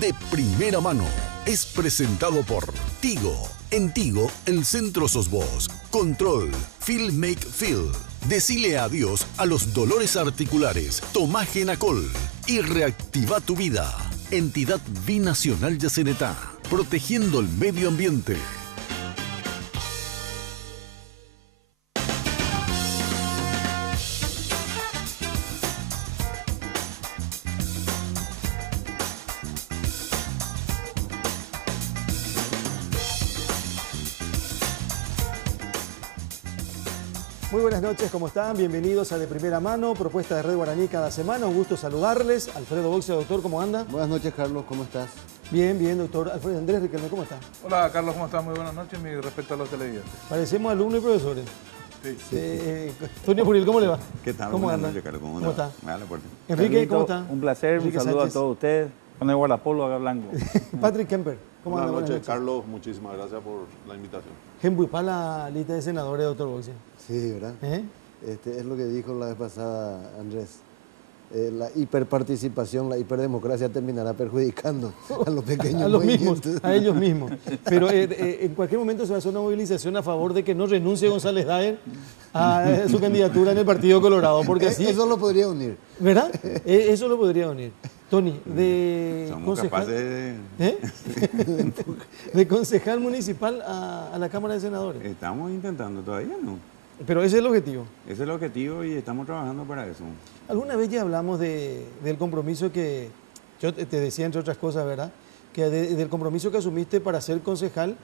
De Primera Mano es presentado por Tigo. En Tigo, el centro sos vos. Control, Feel Make Feel. Decile adiós a los dolores articulares. Tomá Genacol y reactiva tu vida. Entidad Binacional Yacenetá, protegiendo el medio ambiente. Muy buenas noches, ¿cómo están? Bienvenidos a De Primera Mano, propuesta de Red Guaraní cada semana. Un gusto saludarles. Alfredo Boxia, doctor, ¿cómo anda? Buenas noches, Carlos, ¿cómo estás? Bien, bien, doctor. Alfredo Andrés Riquelme, ¿cómo está? Hola, Carlos, ¿cómo estás? Muy buenas noches, mi respeto a los televidentes. Parecemos alumnos y profesores. Sí. Antonio Puril, ¿cómo le va? ¿Qué tal? ¿Cómo Buenas anda? noches, Carlos. ¿Cómo está? Me da la puerta. Enrique, Carlito, ¿cómo está? Un placer, Enrique un saludo Sánchez. a todos ustedes. Con el guardapolvo acá blanco. Patrick Kemper, ¿cómo anda? Buenas noches, Carlos. Muchísimas gracias por la invitación. Henry la lista de senadores, doctor Boxia. Sí, ¿verdad? ¿Eh? Es lo que dijo la vez pasada Andrés. La hiperparticipación, la hiperdemocracia terminará perjudicando a los pequeños A los mismos, movimientos. a ellos mismos. Pero en cualquier momento se va a hacer una movilización a favor de que no renuncie González Daer a su candidatura en el Partido Colorado, porque así... Eso lo podría unir. ¿Verdad? Eso lo podría unir. Tony, de Somos capaces de... ¿Eh? De concejal municipal a la Cámara de Senadores. Estamos intentando todavía, ¿no? Pero ese es el objetivo. Ese es el objetivo y estamos trabajando para eso. Alguna vez ya hablamos del compromiso que, yo te decía entre otras cosas, ¿verdad? Que del compromiso que asumiste para ser concejal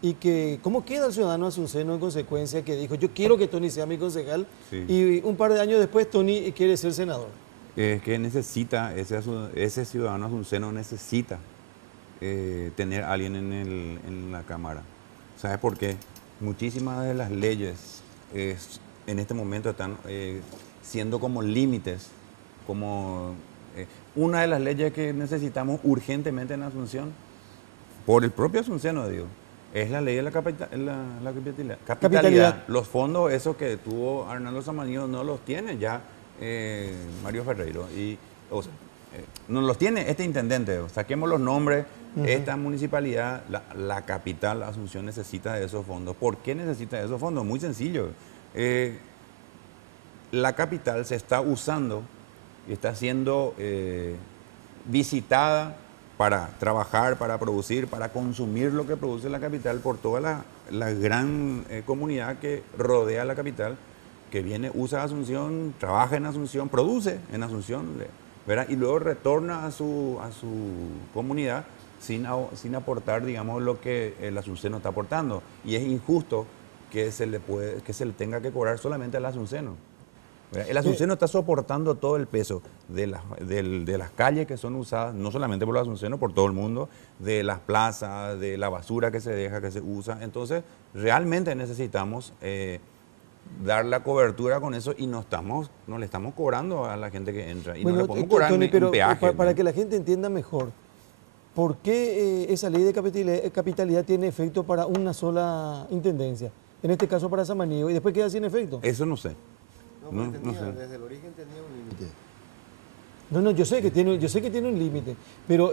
y que cómo queda el ciudadano asunceno en consecuencia que dijo, yo quiero que Tony sea mi concejal, Sí. y un par de años después Tony quiere ser senador. Es que necesita, ese ciudadano asunceno necesita tener a alguien en la Cámara. ¿Sabes por qué? Muchísimas de las leyes en este momento están siendo como límites, como una de las leyes que necesitamos urgentemente en Asunción, por el propio asunceno, digo, es la ley de la capitalidad. Los fondos, esos que tuvo Arnaldo Samaniego, no los tiene ya Mario Ferreiro. No los tiene este intendente. Saquemos los nombres. Esta municipalidad, la capital, Asunción, necesita de esos fondos. ¿Por qué necesita de esos fondos? Muy sencillo. La capital se está usando y está siendo visitada para trabajar, para producir, para consumir lo que produce la capital por toda la gran comunidad que rodea la capital, que viene, usa Asunción, trabaja en Asunción, produce en Asunción, ¿verdad? Y luego retorna a su comunidad sin aportar, digamos, lo que el asunceno está aportando. Y es injusto que se le tenga que cobrar solamente al asunceno. ¿Verdad? El asunceno está soportando todo el peso de las calles que son usadas, no solamente por los asuncenos, por todo el mundo, de las plazas, de la basura que se deja, que se usa. Entonces, realmente necesitamos dar la cobertura con eso y no le estamos cobrando a la gente que entra. Y no le podemos cobrar Tony, un peaje. Para que la gente entienda mejor, ¿por qué esa ley de capitalidad tiene efecto para una sola intendencia? En este caso para Samaniego, y después queda sin efecto. Eso no sé. No sé. Desde el origen tenía un límite. No, yo sé que tiene un límite, pero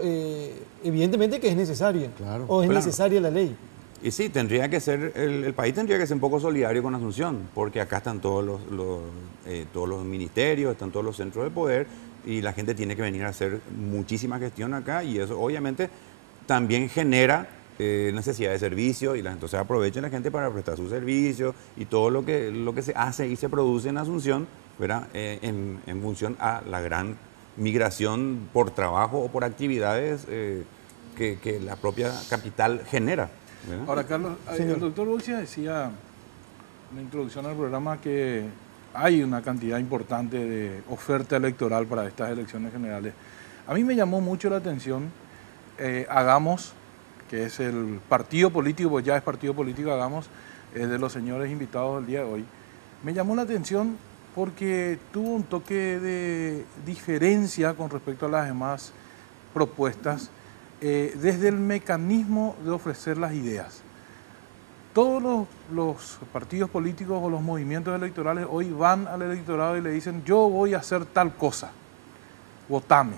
evidentemente que es necesaria. Claro. O es Claro. necesaria la ley. Y sí, tendría que ser, el país tendría que ser un poco solidario con Asunción, porque acá están todos los ministerios, están todos los centros de poder, y la gente tiene que venir a hacer muchísima gestión acá, y eso obviamente también genera necesidad de servicio, y entonces aprovechen la gente para prestar sus servicios, y todo lo que se hace y se produce en Asunción, ¿verdad? En función a la gran migración por trabajo o por actividades que la propia capital genera. ¿Verdad? Ahora, Carlos, el doctor Boxia decía en la introducción al programa que hay una cantidad importante de oferta electoral para estas elecciones generales. A mí me llamó mucho la atención Hagamos, que es el partido político, pues ya es partido político Hagamos, de los señores invitados del día de hoy. Me llamó la atención porque tuvo un toque de diferencia con respecto a las demás propuestas, desde el mecanismo de ofrecer las ideas. Todos los partidos políticos o los movimientos electorales hoy van al electorado y le dicen, yo voy a hacer tal cosa, votame.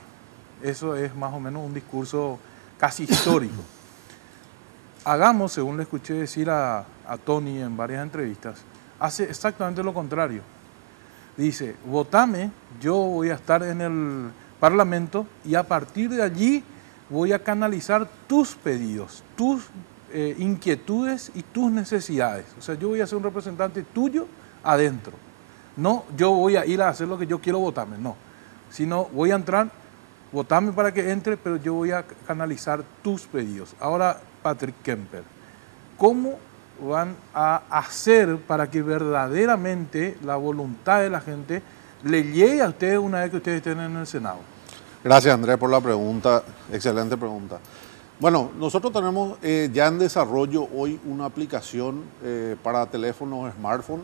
Eso es más o menos un discurso casi histórico. Hagamos, según le escuché decir a Tony en varias entrevistas, hace exactamente lo contrario. Dice, votame, yo voy a estar en el Parlamento y a partir de allí voy a canalizar tus pedidos, tus inquietudes y tus necesidades. O sea, yo voy a ser un representante tuyo adentro. No, yo voy a ir a hacer lo que yo quiero, votame, no. Sino voy a entrar, votame para que entre, pero yo voy a canalizar tus pedidos. Ahora, Patrick Kemper, ¿cómo van a hacer para que verdaderamente la voluntad de la gente le llegue a ustedes una vez que ustedes estén en el Senado? Gracias, Andrés, por la pregunta. Excelente pregunta. Bueno, nosotros tenemos ya en desarrollo hoy una aplicación para teléfonos smartphone.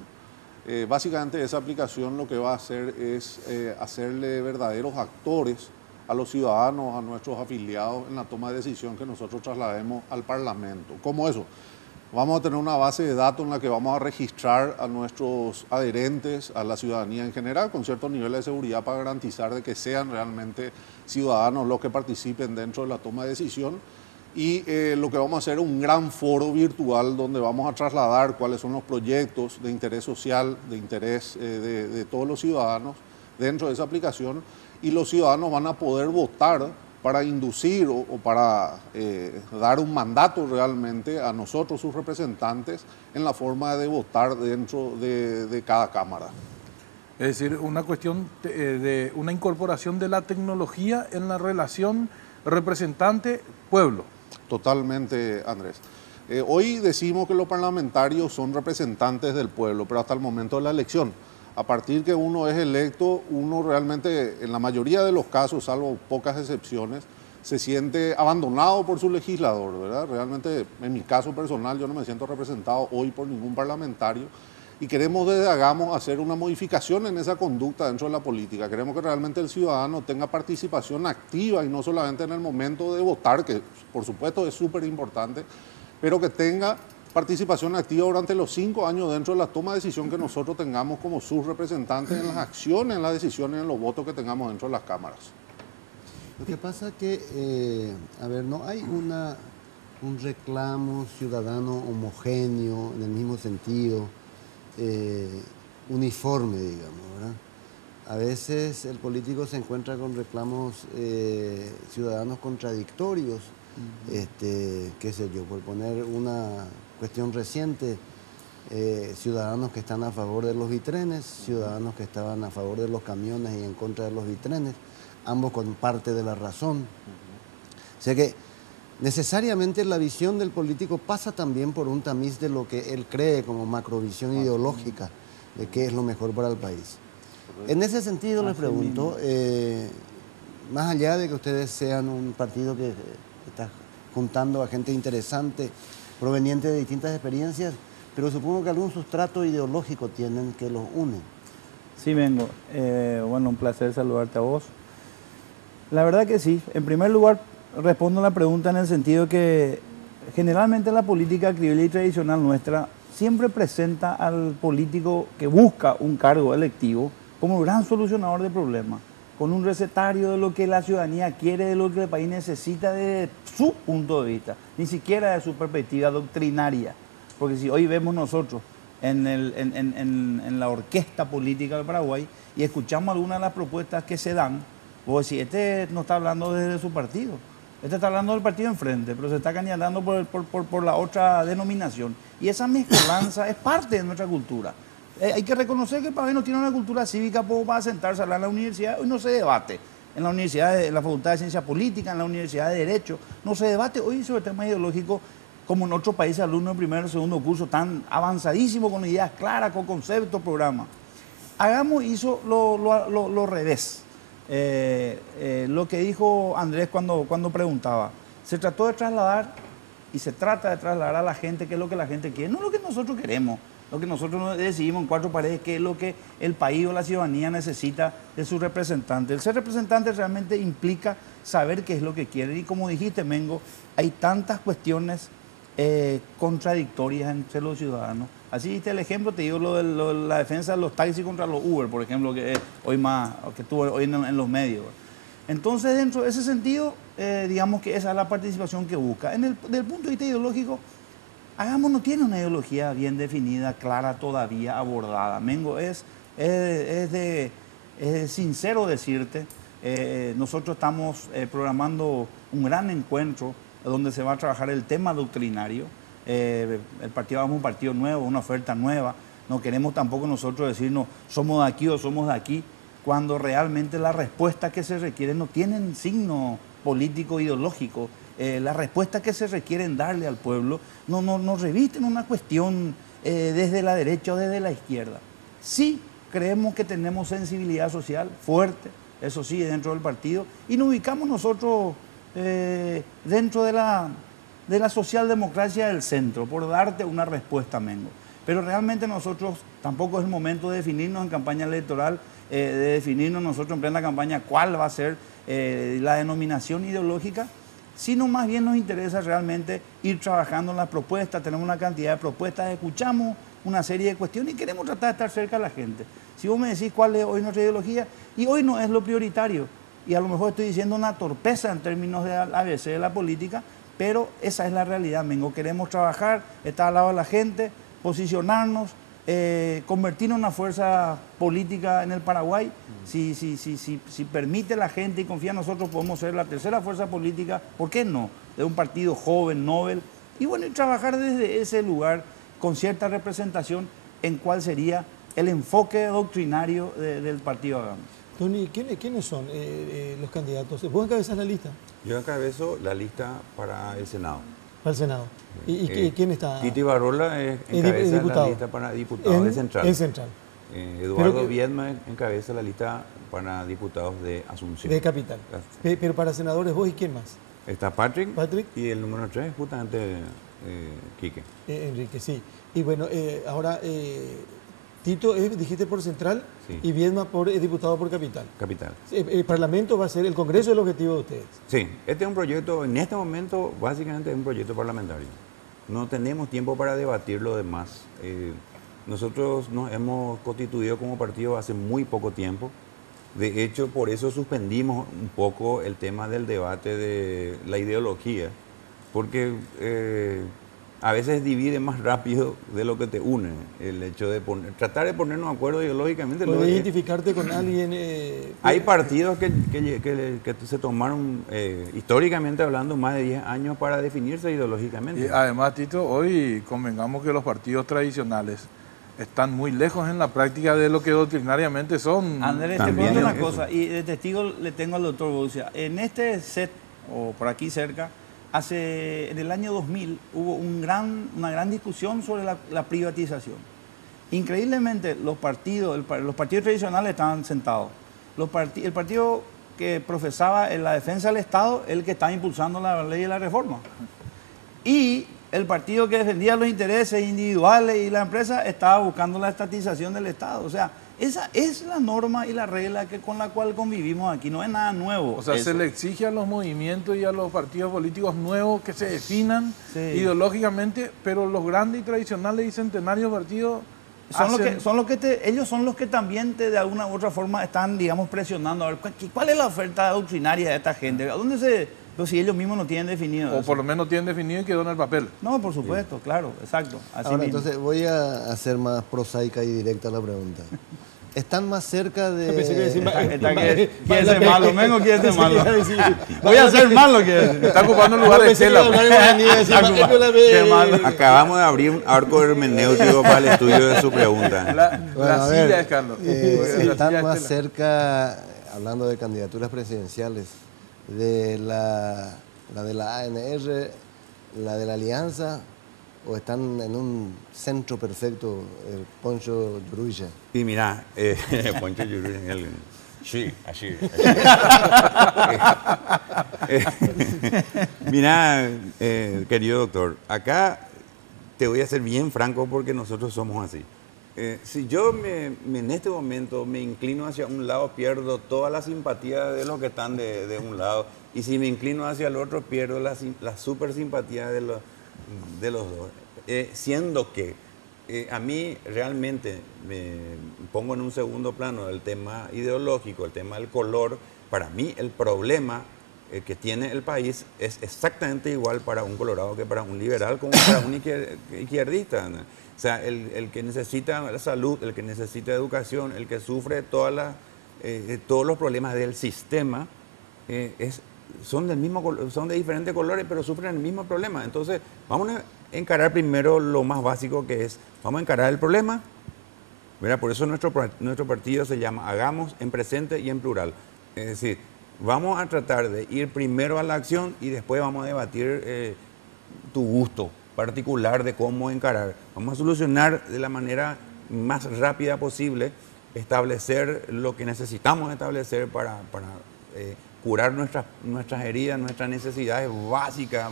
Básicamente esa aplicación lo que va a hacer es hacerle verdaderos actores a los ciudadanos, a nuestros afiliados en la toma de decisión que nosotros traslademos al Parlamento. ¿Cómo eso? Vamos a tener una base de datos en la que vamos a registrar a nuestros adherentes, a la ciudadanía en general, con ciertos niveles de seguridad para garantizar de que sean realmente ciudadanos los que participen dentro de la toma de decisión. Y lo que vamos a hacer es un gran foro virtual donde vamos a trasladar cuáles son los proyectos de interés social, de interés de todos los ciudadanos dentro de esa aplicación, y los ciudadanos van a poder votar para inducir o para dar un mandato realmente a nosotros, sus representantes, en la forma de votar dentro de cada Cámara. Es decir, una cuestión de una incorporación de la tecnología en la relación representante-pueblo. Totalmente, Andrés. Hoy decimos que los parlamentarios son representantes del pueblo, pero hasta el momento de la elección. A partir que uno es electo, uno realmente, en la mayoría de los casos, salvo pocas excepciones, se siente abandonado por su legislador, ¿verdad? Realmente, en mi caso personal, yo no me siento representado hoy por ningún parlamentario y queremos desde Hagamos hacer una modificación en esa conducta dentro de la política. Queremos que realmente el ciudadano tenga participación activa y no solamente en el momento de votar, que por supuesto es súper importante, pero que tenga participación activa durante los 5 años dentro de la toma de decisión que nosotros tengamos como sus representantes en las acciones, en las decisiones, en los votos que tengamos dentro de las cámaras. Lo que pasa es que, no hay un reclamo ciudadano homogéneo en el mismo sentido, uniforme, digamos, ¿verdad? A veces el político se encuentra con reclamos ciudadanos contradictorios, qué sé yo, por poner una cuestión reciente, ciudadanos que están a favor de los bitrenes, ciudadanos que estaban a favor de los camiones y en contra de los bitrenes, ambos con parte de la razón. O sea que necesariamente la visión del político pasa también por un tamiz de lo que él cree como macrovisión ideológica de qué es lo mejor para el país. En ese sentido les pregunto, más allá de que ustedes sean un partido que está juntando a gente interesante, proveniente de distintas experiencias, pero supongo que algún sustrato ideológico tienen que los une. Sí, Mengo. Bueno, un placer saludarte a vos. La verdad que sí. En primer lugar, respondo a la pregunta en el sentido que generalmente la política criolla y tradicional nuestra siempre presenta al político que busca un cargo electivo como un gran solucionador de problemas, con un recetario de lo que la ciudadanía quiere, de lo que el país necesita desde su punto de vista, ni siquiera de su perspectiva doctrinaria. Porque si hoy vemos nosotros en la orquesta política del Paraguay y escuchamos algunas de las propuestas que se dan, vos decís, este no está hablando desde su partido, este está hablando del partido enfrente, pero se está candidatando por la otra denominación. Y esa mezcolanza es parte de nuestra cultura. Hay que reconocer que el país no tiene una cultura cívica para sentarse a hablar en la universidad. Hoy no se debate. En la universidad, en la Facultad de Ciencia Política, en la Universidad de Derecho, no se debate hoy sobre temas ideológicos como en otros países, alumnos de primer o segundo curso, tan avanzadísimos, con ideas claras, con conceptos, programas. Hagamos hizo lo revés. Lo que dijo Andrés cuando preguntaba, se trató de trasladar y se trata de trasladar a la gente qué es lo que la gente quiere, no lo que nosotros queremos. Lo que nosotros decidimos en cuatro paredes, qué es lo que el país o la ciudadanía necesita de su representante. El ser representante realmente implica saber qué es lo que quiere. Y como dijiste, Mengo, hay tantas cuestiones contradictorias entre los ciudadanos. Así diste el ejemplo, te digo lo de la defensa de los taxis contra los Uber, por ejemplo, que hoy más, que estuvo hoy en los medios. Entonces, dentro de ese sentido, digamos que esa es la participación que busca. Desde el punto de vista ideológico, Hagamos no tiene una ideología bien definida, clara, todavía abordada. Mengo es sincero decirte, nosotros estamos programando un gran encuentro donde se va a trabajar el tema doctrinario. El partido Hagamos un partido nuevo, una oferta nueva. No queremos tampoco nosotros decirnos somos de aquí o somos de aquí, cuando realmente las respuestas que se requieren no tienen signo político ideológico. Las respuestas que se requieren darle al pueblo no revisten una cuestión desde la derecha o desde la izquierda. Sí creemos que tenemos sensibilidad social fuerte, eso sí, dentro del partido, y nos ubicamos nosotros dentro de la socialdemocracia del centro, por darte una respuesta, Mengo. Pero realmente nosotros tampoco es el momento de definirnos en campaña electoral, de definirnos nosotros en plena campaña cuál va a ser la denominación ideológica, sino más bien nos interesa realmente ir trabajando en las propuestas. Tenemos una cantidad de propuestas, escuchamos una serie de cuestiones y queremos tratar de estar cerca de la gente. Si vos me decís cuál es hoy nuestra ideología, y hoy no es lo prioritario, y a lo mejor estoy diciendo una torpeza en términos de ABC de la política, pero esa es la realidad, Mengo. Queremos trabajar, estar al lado de la gente, posicionarnos, convertirnos en una fuerza política en el Paraguay. Si permite la gente y confía en nosotros, podemos ser la tercera fuerza política, ¿por qué no? De un partido joven, novel, y bueno, y trabajar desde ese lugar con cierta representación en cuál sería el enfoque doctrinario del partido Hagamos. Tony, ¿quiénes son los candidatos? ¿Vos encabezás la lista? Yo encabezo la lista para el Senado. Para el Senado. ¿Y quién está? Titi Barrola encabeza la lista para diputados de Central. En Central. Eduardo Viedma encabeza la lista para diputados de Asunción. De Capital. Pero para senadores, ¿vos y quién más? Está Patrick y el número 3 justamente Quique. Enrique, sí. Y bueno, ahora Tito, dijiste por Central, sí, y Viedma por diputado por Capital. Capital. El Parlamento va a ser, el Congreso el objetivo de ustedes. Sí, este es un proyecto, en este momento básicamente es un proyecto parlamentario. No tenemos tiempo para debatir lo demás. Nosotros nos hemos constituido como partido hace muy poco tiempo. De hecho, por eso suspendimos un poco el tema del debate de la ideología, porque a veces divide más rápido de lo que te une el hecho de tratar de ponernos de acuerdo ideológicamente. ¿Puedes identificarte con alguien? Hay partidos que se tomaron, históricamente hablando, más de 10 años para definirse ideológicamente. Y además, Tito, hoy convengamos que los partidos tradicionales están muy lejos en la práctica de lo que doctrinariamente son. Andrés, te cuento una cosa, y de testigo le tengo al doctor Boucia. En este set, o por aquí cerca, en el año 2000 hubo una gran discusión sobre la privatización. Increíblemente, los partidos tradicionales estaban sentados. El partido que profesaba en la defensa del Estado, el que estaba impulsando la ley de la reforma. Y el partido que defendía los intereses individuales y la empresa estaba buscando la estatización del Estado. O sea, esa es la norma y la regla con la cual convivimos aquí, no es nada nuevo. O sea, se le exige a los movimientos y a los partidos políticos nuevos que se definan ideológicamente, pero los grandes y tradicionales y centenarios partidos ellos son los que también de alguna u otra forma están, digamos, presionando a ver cuál es la oferta doctrinaria de esta gente, ¿a dónde pero si ellos mismos no tienen definido. O por lo menos tienen definido y quedó en el papel. No, por supuesto, claro, exacto. Así Ahora, mismo. entonces voy a hacer más prosaica y directa la pregunta. ¿Están más cerca de...? ¿Quién es malo? ¿Mengo quién es malo? Voy a ser malo, ¿quién? Está ocupando el lugar de Estela. Acabamos de abrir un arco hermenéutico para el estudio de su pregunta. La silla es Carlos. ¿Están más cerca, hablando de candidaturas presidenciales, de la de la ANR, la de la Alianza, o están en un centro perfecto, el Poncho Yurulla? Y mira, Poncho Yurulla, sí, así. Mira, querido doctor, acá te voy a ser bien franco porque nosotros somos así. Si yo en este momento me inclino hacia un lado, pierdo toda la simpatía de los que están de un lado. Y si me inclino hacia el otro, pierdo la super simpatía de los dos. Siendo que a mí realmente me pongo en un segundo plano el tema ideológico, el tema del color para mí el problema que tiene el país es exactamente igual para un colorado que para un liberal, como para un izquierdista, ¿no? O sea, el que necesita salud, el que necesita educación, el que sufre todos los problemas del sistema, son de diferentes colores, pero sufren el mismo problema. Entonces, vamos a encarar primero lo más básico, que es, vamos a encarar el problema. ¿Verdad? Por eso nuestro partido se llama Hagamos en presente y en plural. Es decir, vamos a tratar de ir primero a la acción y después vamos a debatir tu gusto particular de cómo encarar. Vamos a solucionar de la manera más rápida posible, establecer lo que necesitamos establecer para curar nuestras heridas, nuestras necesidades básicas,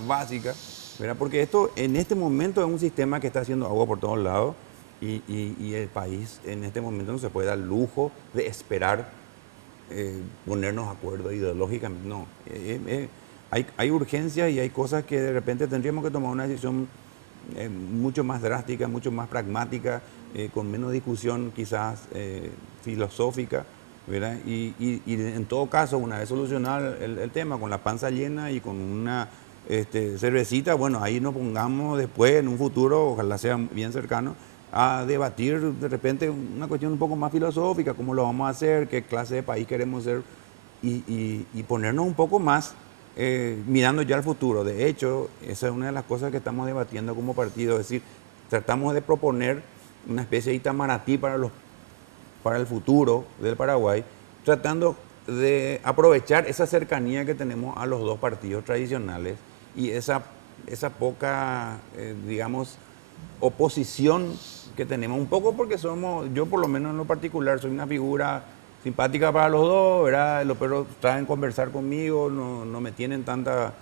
¿verdad? Porque esto en este momento es un sistema que está haciendo agua por todos lados y el país en este momento no se puede dar el lujo de esperar ponernos de acuerdo ideológicamente. No, hay urgencias y hay cosas que de repente tendríamos que tomar una decisión mucho más drástica, mucho más pragmática, con menos discusión quizás filosófica, ¿verdad? Y en todo caso, una vez solucionado el tema con la panza llena y con una cervecita, bueno, ahí nos pongamos después, en un futuro, ojalá sea bien cercano, a debatir de repente una cuestión un poco más filosófica, cómo lo vamos a hacer, qué clase de país queremos ser y ponernos un poco más mirando ya al futuro. De hecho, esa es una de las cosas que estamos debatiendo como partido, es decir, tratamos de proponer una especie de Itamaraty para el futuro del Paraguay, tratando de aprovechar esa cercanía que tenemos a los dos partidos tradicionales y esa poca, digamos, oposición que tenemos, un poco porque yo por lo menos en lo particular soy una figura simpática para los dos, ¿verdad? Los perros traen conversar conmigo, no me tienen tanta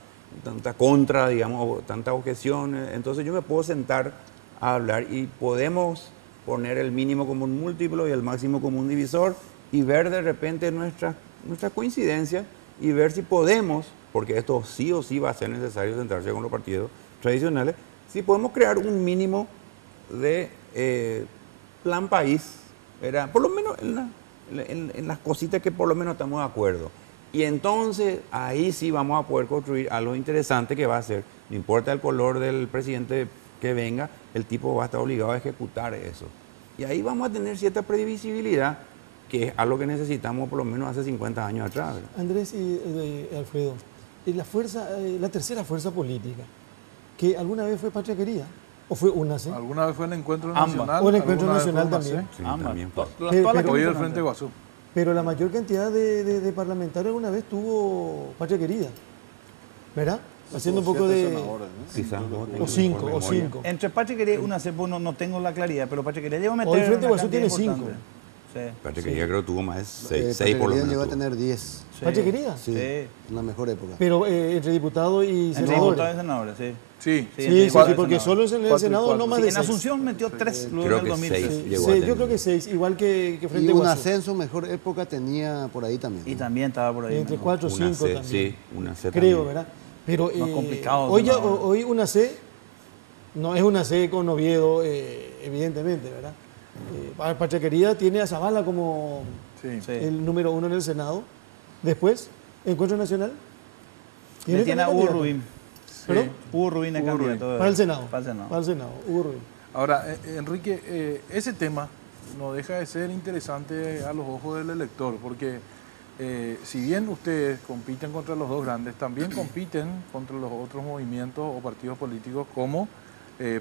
contra, digamos, tanta objeción, entonces yo me puedo sentar a hablar y podemos poner el mínimo común múltiplo y el máximo común divisor y ver de repente nuestras coincidencias y ver si podemos, porque esto sí o sí va a ser necesario sentarse con los partidos tradicionales, si podemos crear un mínimo de plan país, ¿verdad? Por lo menos en las cositas que por lo menos estamos de acuerdo. Y entonces ahí sí vamos a poder construir algo interesante que va a ser, no importa el color del presidente que venga, el tipo va a estar obligado a ejecutar eso. Y ahí vamos a tener cierta previsibilidad, que es algo que necesitamos por lo menos hace 50 años atrás, ¿verdad? Andrés y Alfredo, la tercera fuerza política, que alguna vez fue Patria Querida, ¿o fue UNACE? ¿Alguna vez fue el Encuentro Ambas. Nacional? O el Encuentro ¿Alguna vez Nacional fue también. UNACE? Sí, Ambas. también fue. Todas las que Hoy el mencionaste. Frente Guazú. Pero la mayor cantidad de parlamentarios alguna vez tuvo Patria Querida, ¿verdad? Haciendo un poco 7 de... senadores, ¿no? Quizás no tengo O cinco, por o memoria. cinco. Entre Patria Querida y UNACEP no tengo la claridad, pero Patria Querida llegó a meter Hoy Frente una Guazú cantidad tiene importante. Sí. Patria Querida creo que tuvo más de 6 Patria por lo Querida menos. llegó a tuvo. tener 10. Sí. ¿Patria Querida? Sí, Sí. en la mejor época. Pero entre diputados y Entre senadores. diputados y senadores, sí. Sí. Sí, Sí, entre sí, porque senadores. solo en el Cuatro y Senado cuatro. no más Sí, de en 6. Asunción metió 3 luego Creo en el que 2006. seis. Sí, llegó a yo tener. creo que 6, igual que Y Frente un Guazú. ascenso mejor época tenía por ahí también. Y también estaba por ahí. Entre ¿no? 4 o 5 Una C, también. sí, una C Creo, también. ¿verdad? Pero Más complicado, hoy, ¿no? hoy una C no es una C con Oviedo, evidentemente, ¿verdad? Patria Querida tiene a Zavala como Sí. Sí. el número 1 en el Senado. Después, Encuentro Nacional. Le tiene a también Hugo candidato? Rubín. ¿Perdón? Hugo Rubín es Hugo Rubín. candidato. Para el Senado. Para el Senado. Para el Senado, Hugo Rubín. Ahora, Enrique, ese tema no deja de ser interesante a los ojos del elector, porque si bien ustedes compiten contra los dos grandes, también compiten contra los otros movimientos o partidos políticos como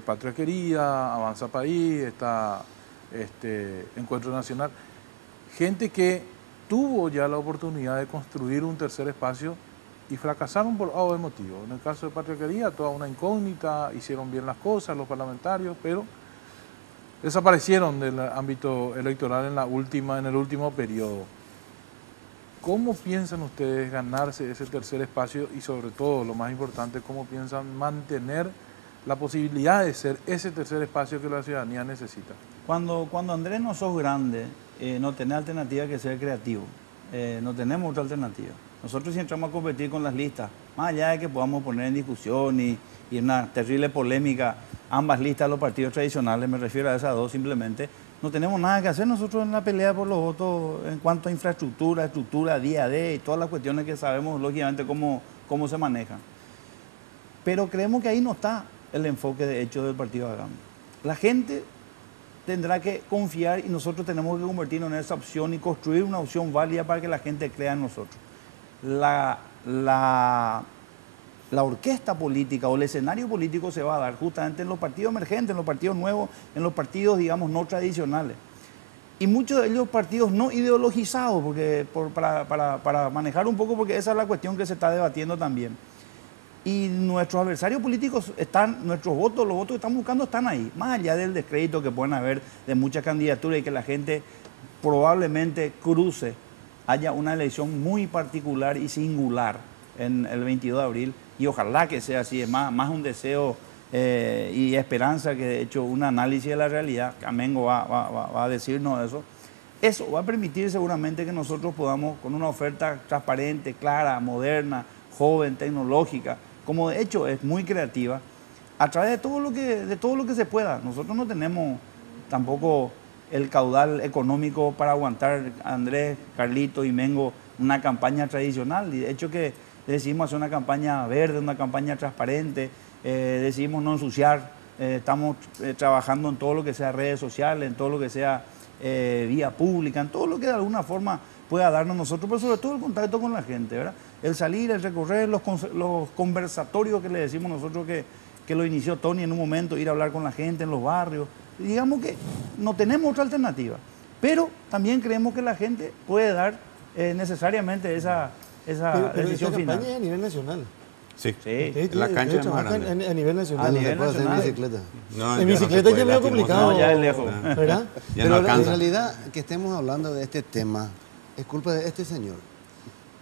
Patria Querida, Avanza País, está Encuentro Nacional. Gente que tuvo ya la oportunidad de construir un tercer espacio y fracasaron por A o B motivo. En el caso de Patria Querida, toda una incógnita, hicieron bien las cosas los parlamentarios, pero desaparecieron del ámbito electoral en el último periodo. ¿Cómo piensan ustedes ganarse ese tercer espacio y sobre todo, lo más importante, cómo piensan mantener la posibilidad de ser ese tercer espacio que la ciudadanía necesita? Cuando Andrés no sos grande, no tenés alternativa que ser creativo. No tenemos otra alternativa. Nosotros si entramos a competir con las listas, más allá de que podamos poner en discusión y una terrible polémica ambas listas de los partidos tradicionales, me refiero a esas dos simplemente, no tenemos nada que hacer nosotros en la pelea por los votos en cuanto a estructura, día a día y todas las cuestiones que sabemos lógicamente cómo se manejan. Pero creemos que ahí no está el enfoque de hecho del partido de Agam. La gente tendrá que confiar y nosotros tenemos que convertirnos en esa opción y construir una opción válida para que la gente crea en nosotros. La orquesta política o el escenario político se va a dar justamente en los partidos emergentes, en los partidos nuevos, en los partidos, digamos, no tradicionales. Y muchos de ellos partidos no ideologizados, para manejar un poco, porque esa es la cuestión que se está debatiendo también. Y nuestros adversarios políticos están, nuestros votos, los votos que están buscando están ahí, más allá del descrédito que pueden haber de muchas candidaturas y que la gente probablemente cruce, haya una elección muy particular y singular en el 22 de abril, y ojalá que sea así, es más un deseo y esperanza que de hecho un análisis de la realidad. Amengo va a decirnos eso. Eso va a permitir seguramente que nosotros podamos, con una oferta transparente, clara, moderna, joven, tecnológica, como de hecho es muy creativa, a través de todo lo que se pueda. Nosotros no tenemos tampoco el caudal económico para aguantar, Andrés, Carlito y Mengo, una campaña tradicional. Y de hecho que decidimos hacer una campaña verde, una campaña transparente, decidimos no ensuciar, estamos trabajando en todo lo que sea redes sociales, en todo lo que sea vía pública, en todo lo que de alguna forma pueda darnos nosotros, pero sobre todo el contacto con la gente, ¿verdad? El salir, el recorrer, los conversatorios que le decimos nosotros que lo inició Tony en un momento, ir a hablar con la gente en los barrios. Digamos que no tenemos otra alternativa, pero también creemos que la gente puede dar necesariamente esa decisión esta final. campaña es a nivel nacional. Sí, Sí. la cancha es más grande. A nivel nacional. A No nivel se puede hacer en nacional. bicicleta. No, En ya no se bicicleta puede, ya es medio complicado. No, ya es lejos. ¿Verdad? Ya Pero no en alcanza. realidad que estemos hablando de este tema es culpa de este señor,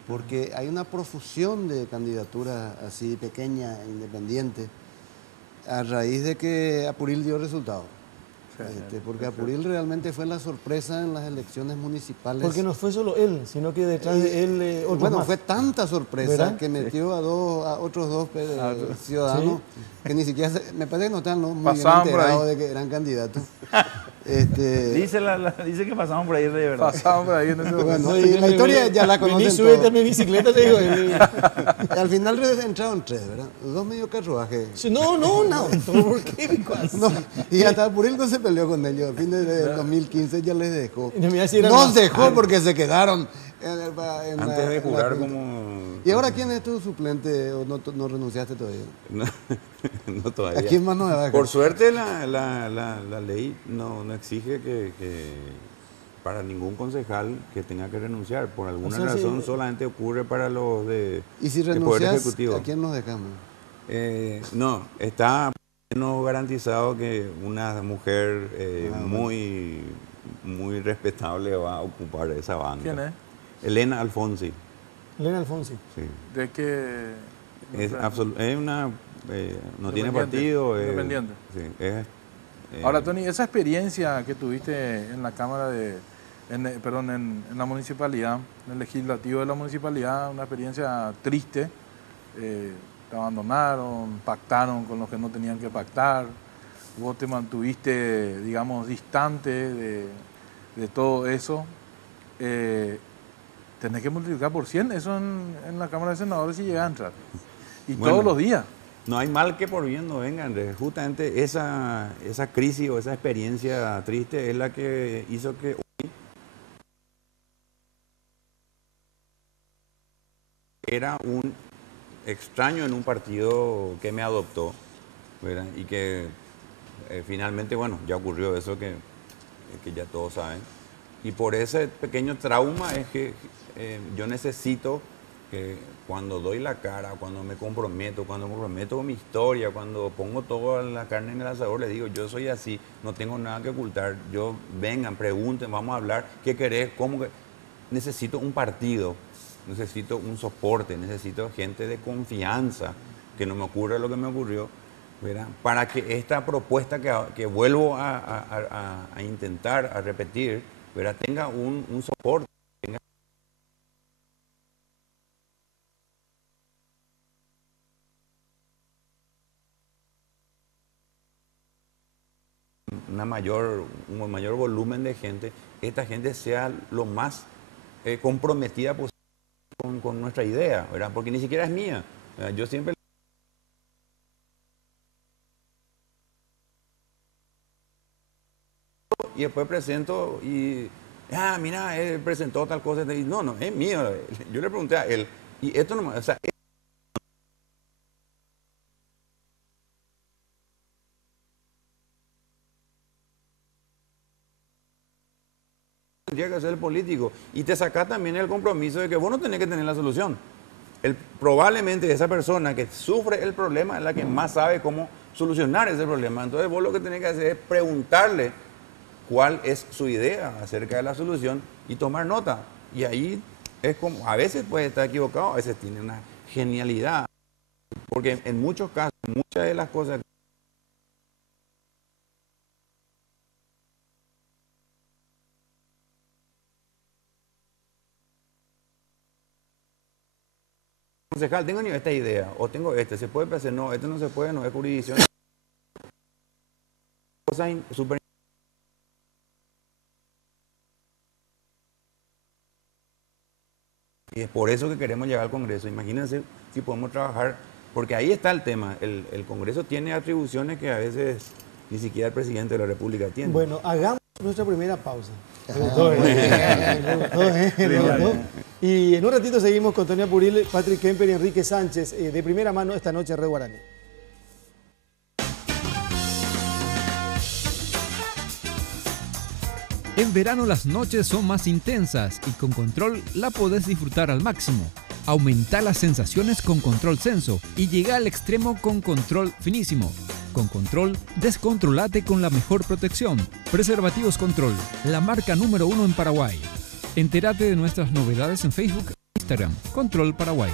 porque hay una profusión de candidaturas así pequeñas, independientes, a raíz de que Apuril dio resultado. Porque Apuril realmente fue la sorpresa en las elecciones municipales. Porque no fue solo él, sino que detrás de él otros Bueno, más. fue tanta sorpresa ¿Verdad? que metió a otros dos ciudadanos que ni siquiera, me parece que no están muy bien Pasaban por enterados ahí. de que eran candidatos. Dice que pasamos por ahí de verdad. Pasamos por ahí en ese momento. Bueno, y la historia ya la Vení, conocen súbete a todos. mi bicicleta, le digo. él. Al final entraron tres, ¿verdad? Dos medio carruajes. No, ¿por qué me pasa? No, y hasta Puril no se peleó con ellos. A fin del 2015 ya les dejó. No me iba a decir Nos algo. dejó porque se quedaron. Antes de jurar como... ¿Y ahora quién es tu suplente o no renunciaste todavía? No, no todavía. ¿A quién más nos va? Por suerte la ley no exige que para ningún concejal que tenga que renunciar. Por alguna O sea, razón sí. solamente ocurre para los de Y si del Poder renuncias, Ejecutivo. ¿a quién nos dejamos? No, está no garantizado que una mujer muy respetable va a ocupar esa banca. ¿Quién es? Elena Alfonsi. Elena Alfonsi. Sí. ¿De qué? Es una no tiene Independiente, partido. independiente. Sí, es, Ahora, Tony, esa experiencia que tuviste en la Cámara en la municipalidad, en el legislativo de la municipalidad, una experiencia triste. Te abandonaron, pactaron con los que no tenían que pactar. Vos te mantuviste, digamos, distante de todo eso. Tenés que multiplicar por 100 eso en la Cámara de Senadores si llega a entrar. Y Bueno. todos los días. No hay mal que por bien no venga, Andrés. Justamente esa crisis o esa experiencia triste es la que hizo que hoy era un extraño en un partido que me adoptó, ¿verdad? Y que finalmente, bueno, ya ocurrió eso que ya todos saben. Y por ese pequeño trauma es que yo necesito que cuando doy la cara, cuando me comprometo con mi historia, cuando pongo toda la carne en el asador, les digo, yo soy así, no tengo nada que ocultar, vengan, pregunten, vamos a hablar, ¿qué querés? ¿Cómo que? Necesito un partido, necesito un soporte, necesito gente de confianza, que no me ocurra lo que me ocurrió, ¿verdad? Para que esta propuesta que vuelvo a intentar, a repetir, ¿verdad? Tenga un soporte. un mayor volumen de gente, esta gente sea lo más comprometida posible con nuestra idea, ¿verdad? Porque ni siquiera es mía. Yo siempre... Y después presento y... mira, él presentó tal cosa. Y no, es mío. Yo le pregunté a él. Y esto no... O sea, tendría que ser el político. Y te saca también el compromiso de que vos no tenés que tener la solución. Probablemente esa persona que sufre el problema es la que más sabe cómo solucionar ese problema. Entonces vos lo que tenés que hacer es preguntarle cuál es su idea acerca de la solución y tomar nota. Y ahí es como, a veces puede estar equivocado, a veces tiene una genialidad. Porque en muchos casos, muchas de las cosas... Concejal, tengo esta idea, o tengo se puede hacer, no, esto no se puede, no es jurisdicción. Cosas súper... Y es por eso que queremos llegar al Congreso. Imagínense si podemos trabajar, porque ahí está el tema. El Congreso tiene atribuciones que a veces ni siquiera el presidente de la República tiene. Bueno, hagamos nuestra primera pausa. Y en un ratito seguimos con Tonia Puril, Patrick Kemper y Enrique Sánchez, de primera mano esta noche en Red Guaraní. En verano las noches son más intensas y con Control la podés disfrutar al máximo. Aumenta las sensaciones con Control Senso y llega al extremo con Control Finísimo. Con Control, descontrolate con la mejor protección. Preservativos Control, la marca número 1 en Paraguay. Entérate de nuestras novedades en Facebook e Instagram. Control Paraguay.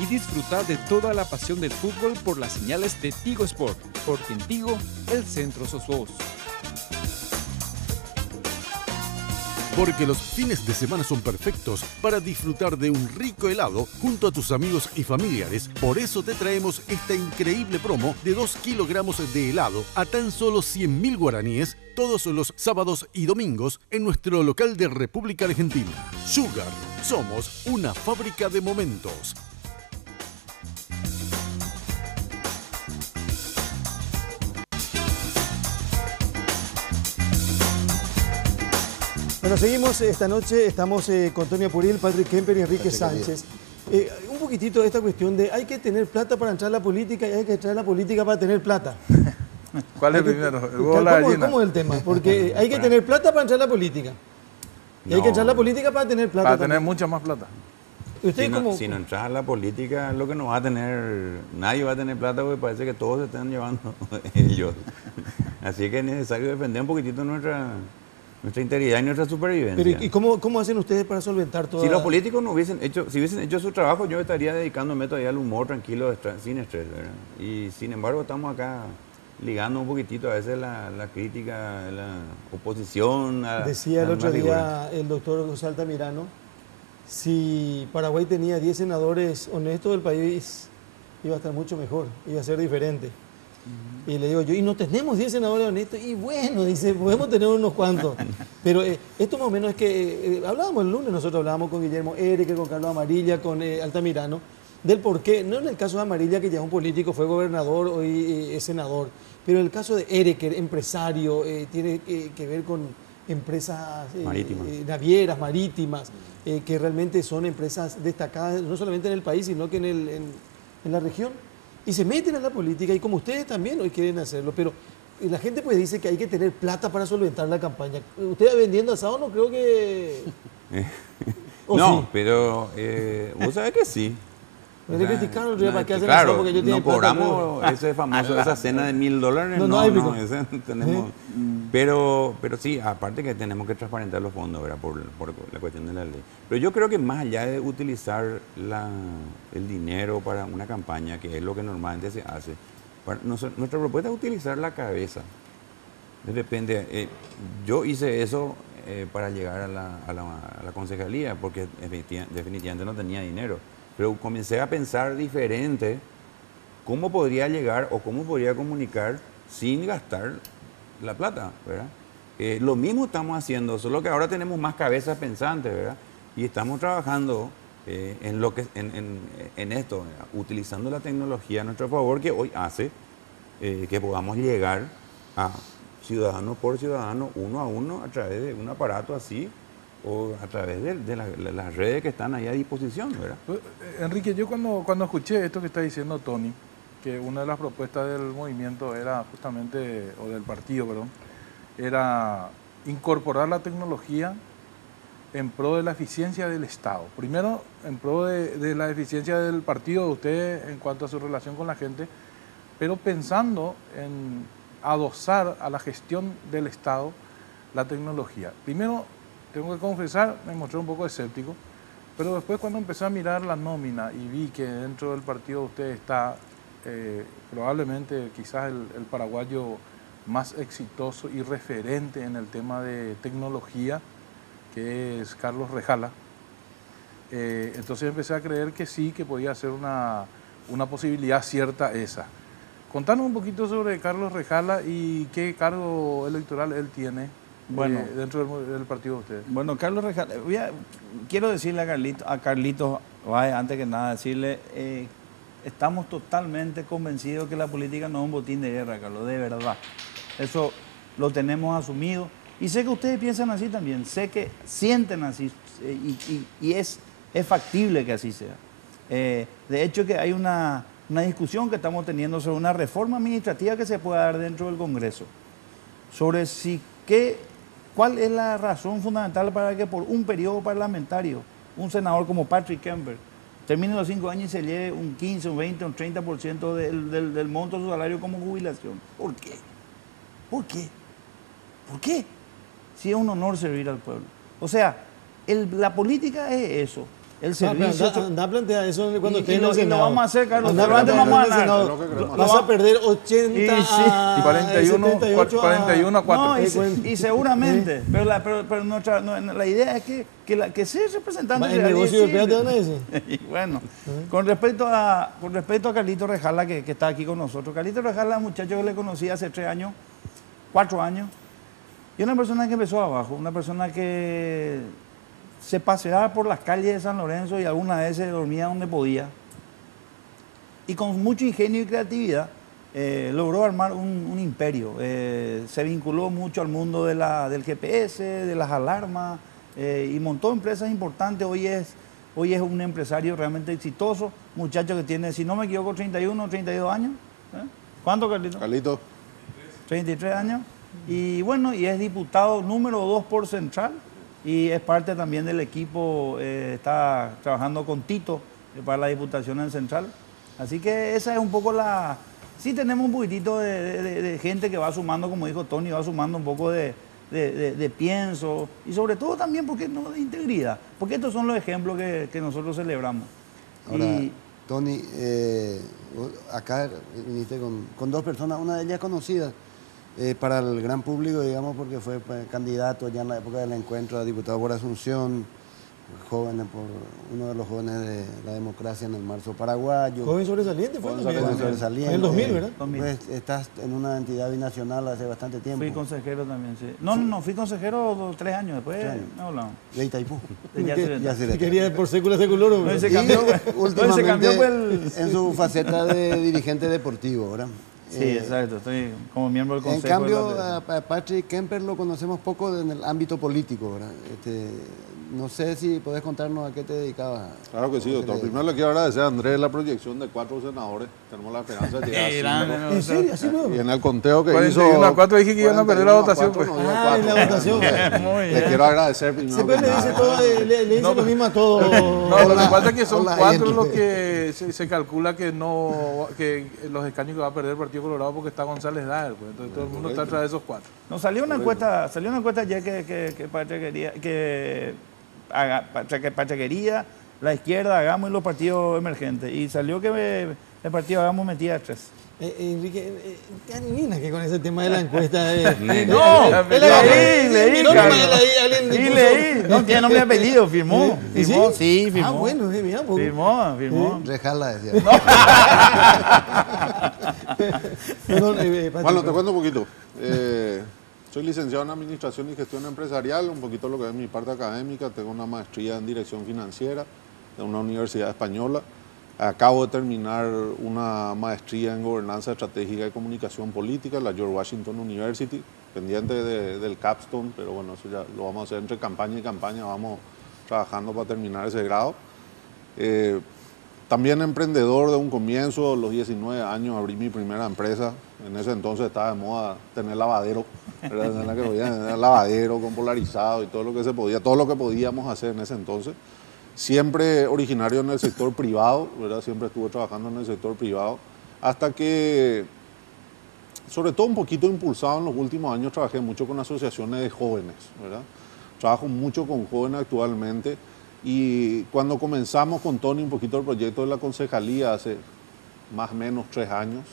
Y disfrutar de toda la pasión del fútbol por las señales de Tigo Sport, porque en Tigo el centro sos vos. Porque los fines de semana son perfectos para disfrutar de un rico helado junto a tus amigos y familiares. Por eso te traemos esta increíble promo de 2 kilogramos de helado a tan solo 100.000 guaraníes todos los sábados y domingos en nuestro local de República Argentina. Sugar, somos una fábrica de momentos. Bueno, seguimos esta noche, estamos con Tonia Puril, Patrick Kemper y Enrique Sánchez. Un poquitito de esta cuestión de hay que tener plata para entrar a la política y hay que entrar a la política para tener plata. ¿Cuál es primero? ¿El huevo o la gallina? ¿Cómo es el tema? Porque hay que tener plata para entrar a la política. Y hay que entrar a la política para tener plata. Para tener mucha más plata. ¿Usted Si no entras a la política, lo que no va a tener, nadie va a tener plata porque parece que todos se están llevando ellos. Así que es necesario defender un poquitito nuestra integridad y nuestra supervivencia. Pero ¿y cómo hacen ustedes para solventar todo? Si los políticos no hubiesen hecho su trabajo, yo estaría dedicándome todavía al humor tranquilo, sin estrés, ¿verdad? Y sin embargo estamos acá ligando un poquitito a veces la crítica, la oposición. Decía el otro día el doctor José Altamirano, si Paraguay tenía 10 senadores honestos, el país iba a estar mucho mejor, iba a ser diferente. Y le digo yo, y no tenemos 10 senadores honestos, y bueno, dice, podemos tener unos cuantos. Pero esto más o menos es que, hablábamos el lunes, nosotros hablábamos con Guillermo Ereker, con Carlos Amarilla, con Altamirano, del por qué, no en el caso de Amarilla, que ya es un político, fue gobernador, hoy es senador, pero en el caso de Ereker, empresario, tiene que ver con empresas navieras, marítimas, que realmente son empresas destacadas, no solamente en el país, sino que en la región. y se meten a la política, y como ustedes también hoy quieren hacerlo, pero la gente pues dice que hay que tener plata para solventar la campaña. ¿Ustedes vendiendo asado no creo que...? ¿O No, sí? pero vos sabés que sí. Me le criticaron el otro día, ¿para qué hacen claro, asado? Porque yo tengo no plata, cobramos ese famoso, esa cena de $1000, No, no, épico. ese tenemos. Pero sí, aparte que tenemos que transparentar los fondos, ¿verdad? Por la cuestión de la ley. Pero yo creo que más allá de utilizar el dinero para una campaña, que es lo que normalmente se hace, nuestra propuesta es utilizar la cabeza. De repente, yo hice eso para llegar a la concejalía, porque definitivamente no tenía dinero. Pero comencé a pensar diferente cómo podría llegar o cómo podría comunicar sin gastar la plata, ¿verdad? Lo mismo estamos haciendo, solo que ahora tenemos más cabezas pensantes, ¿verdad? Y estamos trabajando en esto, ¿verdad? Utilizando la tecnología a nuestro favor, que hoy hace que podamos llegar a ciudadano por ciudadano, uno a uno, a través de un aparato así, o a través de las redes que están ahí a disposición, ¿verdad? Enrique, yo cuando escuché esto que está diciendo Tony, que una de las propuestas del movimiento era justamente, o del partido, perdón, era incorporar la tecnología en pro de la eficiencia del Estado. Primero, en pro de la eficiencia del partido de ustedes en cuanto a su relación con la gente, pero pensando en adosar a la gestión del Estado la tecnología. Primero, tengo que confesar, me mostré un poco escéptico, pero después cuando empecé a mirar la nómina y vi que dentro del partido de ustedes está probablemente quizás el paraguayo más exitoso y referente en el tema de tecnología, que es Carlos Rejala, entonces empecé a creer que sí, que podía ser una posibilidad cierta esa. Contanos un poquito sobre Carlos Rejala y qué cargo electoral él tiene. Bueno, dentro del partido de ustedes. Bueno, Carlos Rejala, quiero decirle a Carlitos, antes que nada, decirle, estamos totalmente convencidos que la política no es un botín de guerra, Carlos, de verdad. Eso lo tenemos asumido. Y sé que ustedes piensan así también, sé que sienten así, y es factible que así sea. De hecho, que hay una discusión que estamos teniendo sobre una reforma administrativa que se pueda dar dentro del Congreso, sobre cuál es la razón fundamental para que por un periodo parlamentario un senador como Patrick Kemper termine los 5 años y se lleve un 15, un 20, un 30% del monto de su salario como jubilación. ¿Por qué? ¿Por qué? ¿Por qué? Si es un honor servir al pueblo. O sea, la política es eso. El servicio. Anda a plantear eso cuando esté en el y lo Senado. vamos a hacer, Carlos. Vamos a ganar. Vas a perder 80 a 41 a 4. No, y seguramente. Pero la idea es que sea representante el negocio de plata van a decir. Y bueno, con respecto a Carlito Rejala, que está aquí con nosotros. Carlito Rejala es un muchacho que le conocí hace 4 años. Y una persona que empezó abajo, una persona que se paseaba por las calles de San Lorenzo y algunas veces dormía donde podía. Y con mucho ingenio y creatividad logró armar un imperio. Se vinculó mucho al mundo del GPS, de las alarmas, y montó empresas importantes. Hoy es un empresario realmente exitoso, muchacho que tiene, si no me equivoco, 31 o 32 años. ¿Cuánto, Carlito? Carlito. 33 años. Y bueno, y es diputado número 2 por Central. Y es parte también del equipo, está trabajando con Tito para la diputación en Central. Así que esa es un poco sí tenemos un poquitito de gente que va sumando, como dijo Tony, va sumando un poco de pienso y sobre todo también, ¿por qué no?, de integridad. Porque estos son los ejemplos que nosotros celebramos. Ahora, Tony, acá viniste con 2 personas, una de ellas conocida. Para el gran público, digamos, porque fue candidato ya en la época del encuentro a diputado por Asunción, uno de los jóvenes de la democracia en el marzo paraguayo. Joven sobresaliente fue también. Joven sobresaliente. En el 2000, ¿verdad? Pues estás en una entidad binacional hace bastante tiempo. Fui consejero también, sí. No, fui consejero 3 años, después no hablamos. De Itaipú. Ya se quería por sécula seculorum. No, se cambió, últimamente en su faceta de dirigente deportivo, ¿verdad? Sí, exacto, estoy como miembro del consejo. En cambio, a Patrick Kemper lo conocemos poco en el ámbito político, ¿verdad? no sé si podés contarnos a qué te dedicabas. Claro que sí, doctor. Primero le quiero agradecer a Andrés la proyección de 4 senadores. Tenemos la esperanza de llegar a 5. ¿En serio? ¿Así no? Y en el conteo que 41 hizo... a 4 dije que iban a perder la 41 a votación. 4, Pues. no, dio Ah, en 4. la votación. Le quiero agradecer primero. Siempre que le nada. dice, todo, le dice lo mismo a todos. No, lo que pasa es que son Hola, 4 gente. los que se calcula que no que los escaños que va a perder el Partido Colorado porque está González Daer. Pues. Entonces todo el mundo está atrás de esos 4. No, salió una encuesta ayer que Pacha quería, la izquierda, Hagamos y los partidos emergentes. Y salió que el partido Hagamos metía 3. Enrique, te adivina que con ese tema de la encuesta. Leí. No tiene nombre y apellido, firmó. ¿Sí? Firmó, sí, firmó. Ah, bueno, mira, pues. Firmó. Rejala, decía. Perdón, Bueno, te cuento un poquito. Soy licenciado en Administración y Gestión Empresarial, un poquito lo que es mi parte académica. Tengo una maestría en Dirección Financiera de una universidad española. Acabo de terminar una maestría en Gobernanza Estratégica y Comunicación Política en la George Washington University, pendiente del capstone, pero bueno, eso ya lo vamos a hacer entre campaña y campaña, vamos trabajando para terminar ese grado. También emprendedor de un comienzo, a los 19 años abrí mi primera empresa. En ese entonces estaba de moda tener lavadero, ¿verdad? Tener lavadero con polarizado y todo lo que se podía, todo lo que podíamos hacer en ese entonces. Siempre originario en el sector privado, ¿verdad? Siempre estuve trabajando en el sector privado, hasta que, sobre todo un poquito impulsado en los últimos años, trabajé mucho con asociaciones de jóvenes, ¿verdad? Trabajo mucho con jóvenes actualmente. Y cuando comenzamos con Tony un poquito el proyecto de la concejalía hace más o menos 3 años,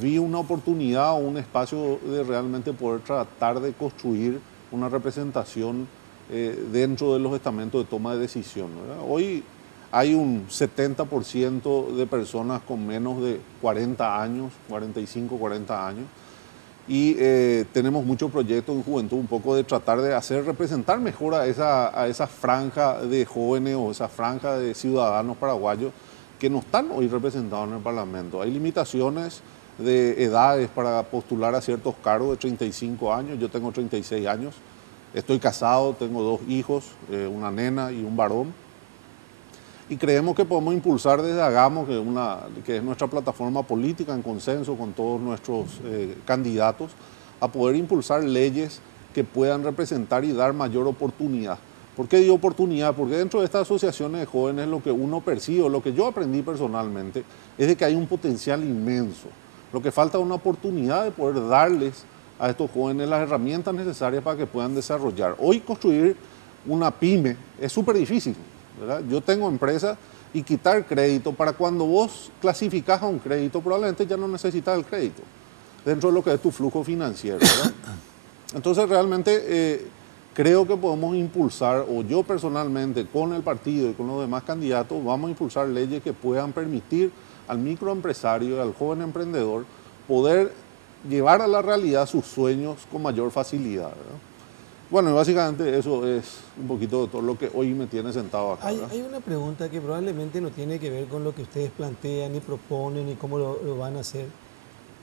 vi una oportunidad o un espacio de realmente poder tratar de construir una representación dentro de los estamentos de toma de decisión, ¿verdad? Hoy hay un 70% de personas con menos de 40 años, 45, 40 años, y tenemos muchos proyectos en juventud, un poco de tratar de hacer representar mejor a esa franja de jóvenes o esa franja de ciudadanos paraguayos que no están hoy representados en el Parlamento. Hay limitaciones de edades para postular a ciertos cargos de 35 años, yo tengo 36 años, estoy casado, tengo 2 hijos, una nena y un varón. Y creemos que podemos impulsar desde Hagamos, que es nuestra plataforma política en consenso con todos nuestros candidatos, a poder impulsar leyes que puedan representar y dar mayor oportunidad. ¿Por qué digo oportunidad? Porque dentro de estas asociaciones de jóvenes lo que uno percibe, lo que yo aprendí personalmente, es de que hay un potencial inmenso. Lo que falta es una oportunidad de poder darles a estos jóvenes las herramientas necesarias para que puedan desarrollar. Hoy construir una pyme es súper difícil, ¿verdad? Yo tengo empresa y quitar crédito, para cuando vos clasificás a un crédito, probablemente ya no necesitas el crédito dentro de lo que es tu flujo financiero, ¿verdad? Entonces realmente creo que podemos impulsar, o yo personalmente con el partido y con los demás candidatos, vamos a impulsar leyes que puedan permitir al microempresario y al joven emprendedor poder llevar a la realidad sus sueños con mayor facilidad, ¿verdad? Bueno, y básicamente eso es un poquito de todo lo que hoy me tiene sentado acá. Hay una pregunta que probablemente no tiene que ver con lo que ustedes plantean, ni proponen, ni cómo lo van a hacer,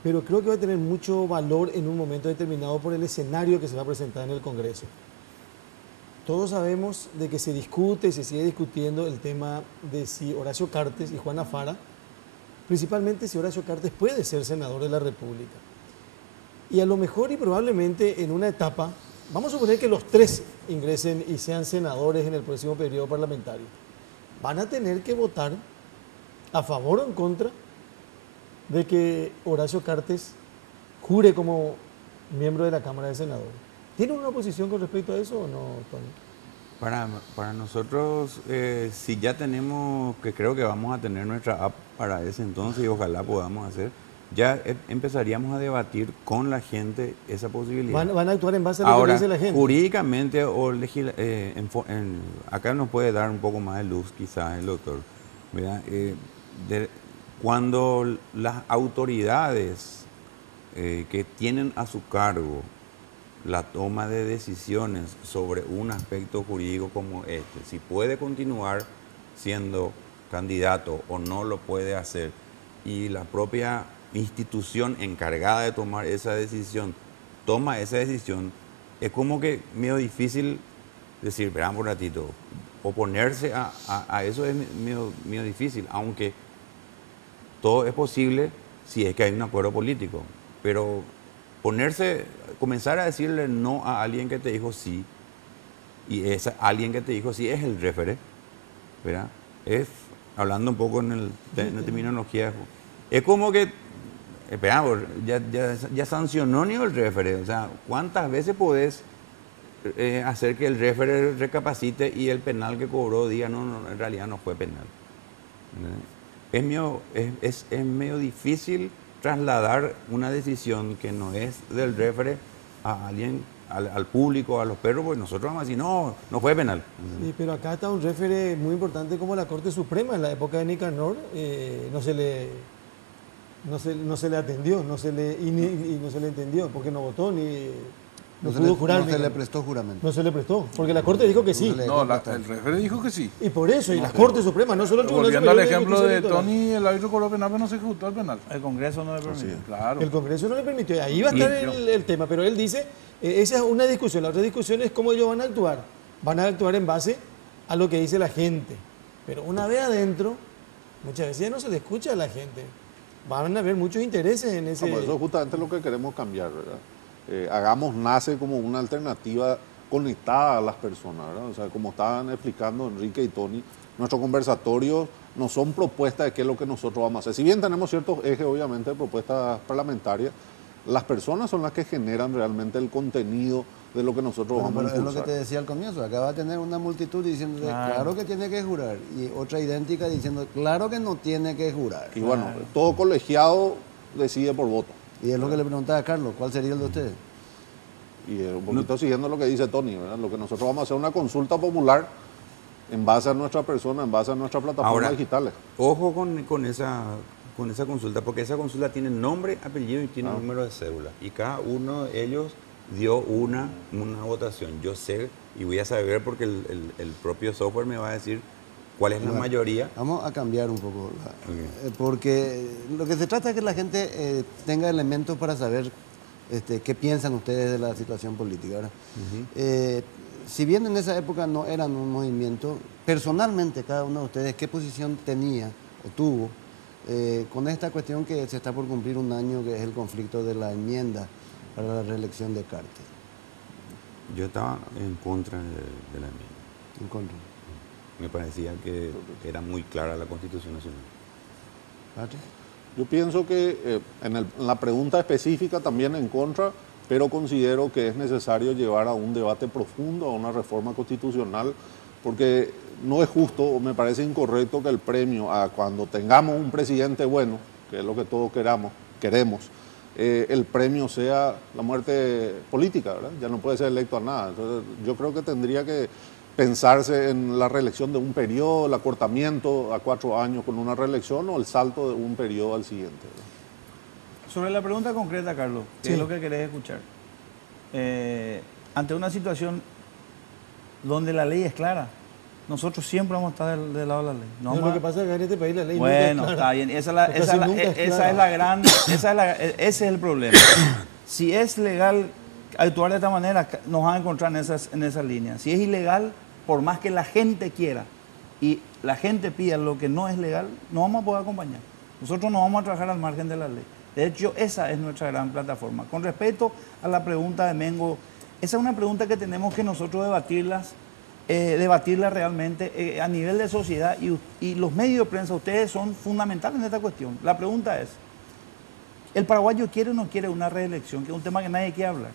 pero creo que va a tener mucho valor en un momento determinado por el escenario que se va a presentar en el Congreso. Todos sabemos de que se discute y se sigue discutiendo el tema de si Horacio Cartes y Juana Fara, principalmente si Horacio Cartes puede ser senador de la República. Y a lo mejor y probablemente en una etapa, vamos a suponer que los 3 ingresen y sean senadores en el próximo periodo parlamentario, van a tener que votar a favor o en contra de que Horacio Cartes jure como miembro de la Cámara de Senadores. ¿Tienen una posición con respecto a eso o no, Tony? Para nosotros, si ya tenemos, que creo que vamos a tener nuestra app para ese entonces y ojalá podamos hacer, ya empezaríamos a debatir con la gente esa posibilidad. Van a actuar en base a lo Ahora, que dice la gente. Jurídicamente, acá nos puede dar un poco más de luz quizás el doctor, ¿verdad? Cuando las autoridades que tienen a su cargo la toma de decisiones sobre un aspecto jurídico como este, si puede continuar siendo candidato o no lo puede hacer, y la propia institución encargada de tomar esa decisión toma esa decisión, es como que medio difícil decir, esperamos un ratito, oponerse a eso es medio difícil, aunque todo es posible si es que hay un acuerdo político. Pero comenzar a decirle no a alguien que te dijo sí, y alguien que te dijo sí es el referé, ¿verdad? Es, hablando un poco en terminología, es como que, esperamos, ya sancionó ni el referé. O sea, ¿cuántas veces podés hacer que el referee recapacite y el penal que cobró diga no, en realidad no fue penal? Es medio difícil trasladar una decisión que no es del referee a alguien, al público, a los perros, porque nosotros vamos a decir no fue penal. Sí, pero acá está un referee muy importante como la Corte Suprema. En la época de Nicanor no se le atendió, no se le entendió, porque no votó ni... No pudo jurar. No se le prestó juramento. No se le prestó, porque la Corte dijo que sí. No, el referee dijo que sí. Y por eso, y la Corte Suprema, no solo el Tribunal Volviendo al Superior de ejemplo Justicia de Electoral. Tony, el árbitro cobró penal, pero no se ejecutó el penal. El Congreso no le permitió. Claro. El Congreso no le permitió. Ahí va a estar el tema, pero él dice, esa es una discusión. La otra discusión es cómo ellos van a actuar. Van a actuar en base a lo que dice la gente. Pero una vez adentro, muchas veces ya no se le escucha a la gente. Van a haber muchos intereses en ese... Eso es justamente lo que queremos cambiar, ¿verdad? Hagamos NACE como una alternativa conectada a las personas, ¿verdad? O sea, como estaban explicando Enrique y Tony, nuestros conversatorios no son propuestas de qué es lo que nosotros vamos a hacer. Si bien tenemos ciertos ejes, obviamente, de propuestas parlamentarias, las personas son las que generan realmente el contenido de lo que nosotros vamos a impulsar. Es lo que te decía al comienzo, acá va a tener una multitud diciendo claro que tiene que jurar, y otra idéntica diciendo claro que no tiene que jurar. Y bueno, todo colegiado decide por voto. Y es lo que le preguntaba a Carlos, ¿cuál sería el de ustedes? Y un poquito siguiendo lo que dice Tony, ¿verdad? Lo que nosotros vamos a hacer es una consulta popular en base a nuestra persona, en base a nuestras plataformas digitales. Ojo con esa consulta, porque esa consulta tiene nombre, apellido y tiene número de cédula. Y cada uno de ellos dio una votación. Yo sé y voy a saber porque el propio software me va a decir cuál es la mayoría. Vamos a cambiar un poco, porque lo que se trata es que la gente tenga elementos para saber qué piensan ustedes de la situación política, ¿verdad? Si bien en esa época no eran un movimiento, personalmente cada uno de ustedes, ¿qué posición tenía o tuvo con esta cuestión que se está por cumplir un año, que es el conflicto de la enmienda para la reelección de Cartes? Yo estaba en contra de la enmienda. En contra. Me parecía que era muy clara la Constitución Nacional. ¿Patria? Yo pienso que en la pregunta específica también en contra, pero considero que es necesario llevar a un debate profundo, a una reforma constitucional, porque no es justo o me parece incorrecto que el premio a cuando tengamos un presidente bueno, que es lo que todos queremos, el premio sea la muerte política, ¿verdad? Ya no puede ser electo a nada. Entonces, yo creo que tendría que pensarse en la reelección de un periodo, el acortamiento a 4 años con una reelección o el salto de un periodo al siguiente, ¿verdad? Sobre la pregunta concreta, Carlos, ¿qué es lo que querés escuchar? Ante una situación donde la ley es clara, nosotros siempre vamos a estar del lado de la ley. No, lo que pasa es que en este país la ley bueno, nunca es está clara. bien, ese es el problema. Si es legal actuar de esta manera, nos van a encontrar en esa línea. Si es ilegal, por más que la gente quiera y la gente pida lo que no es legal, no vamos a poder acompañar. Nosotros no vamos a trabajar al margen de la ley. De hecho, esa es nuestra gran plataforma. Con respecto a la pregunta de Mengo, esa es una pregunta que tenemos que nosotros debatirla realmente a nivel de sociedad, y los medios de prensa, ustedes son fundamentales en esta cuestión. La pregunta es, ¿el paraguayo quiere o no quiere una reelección? Que es un tema que nadie quiere hablar.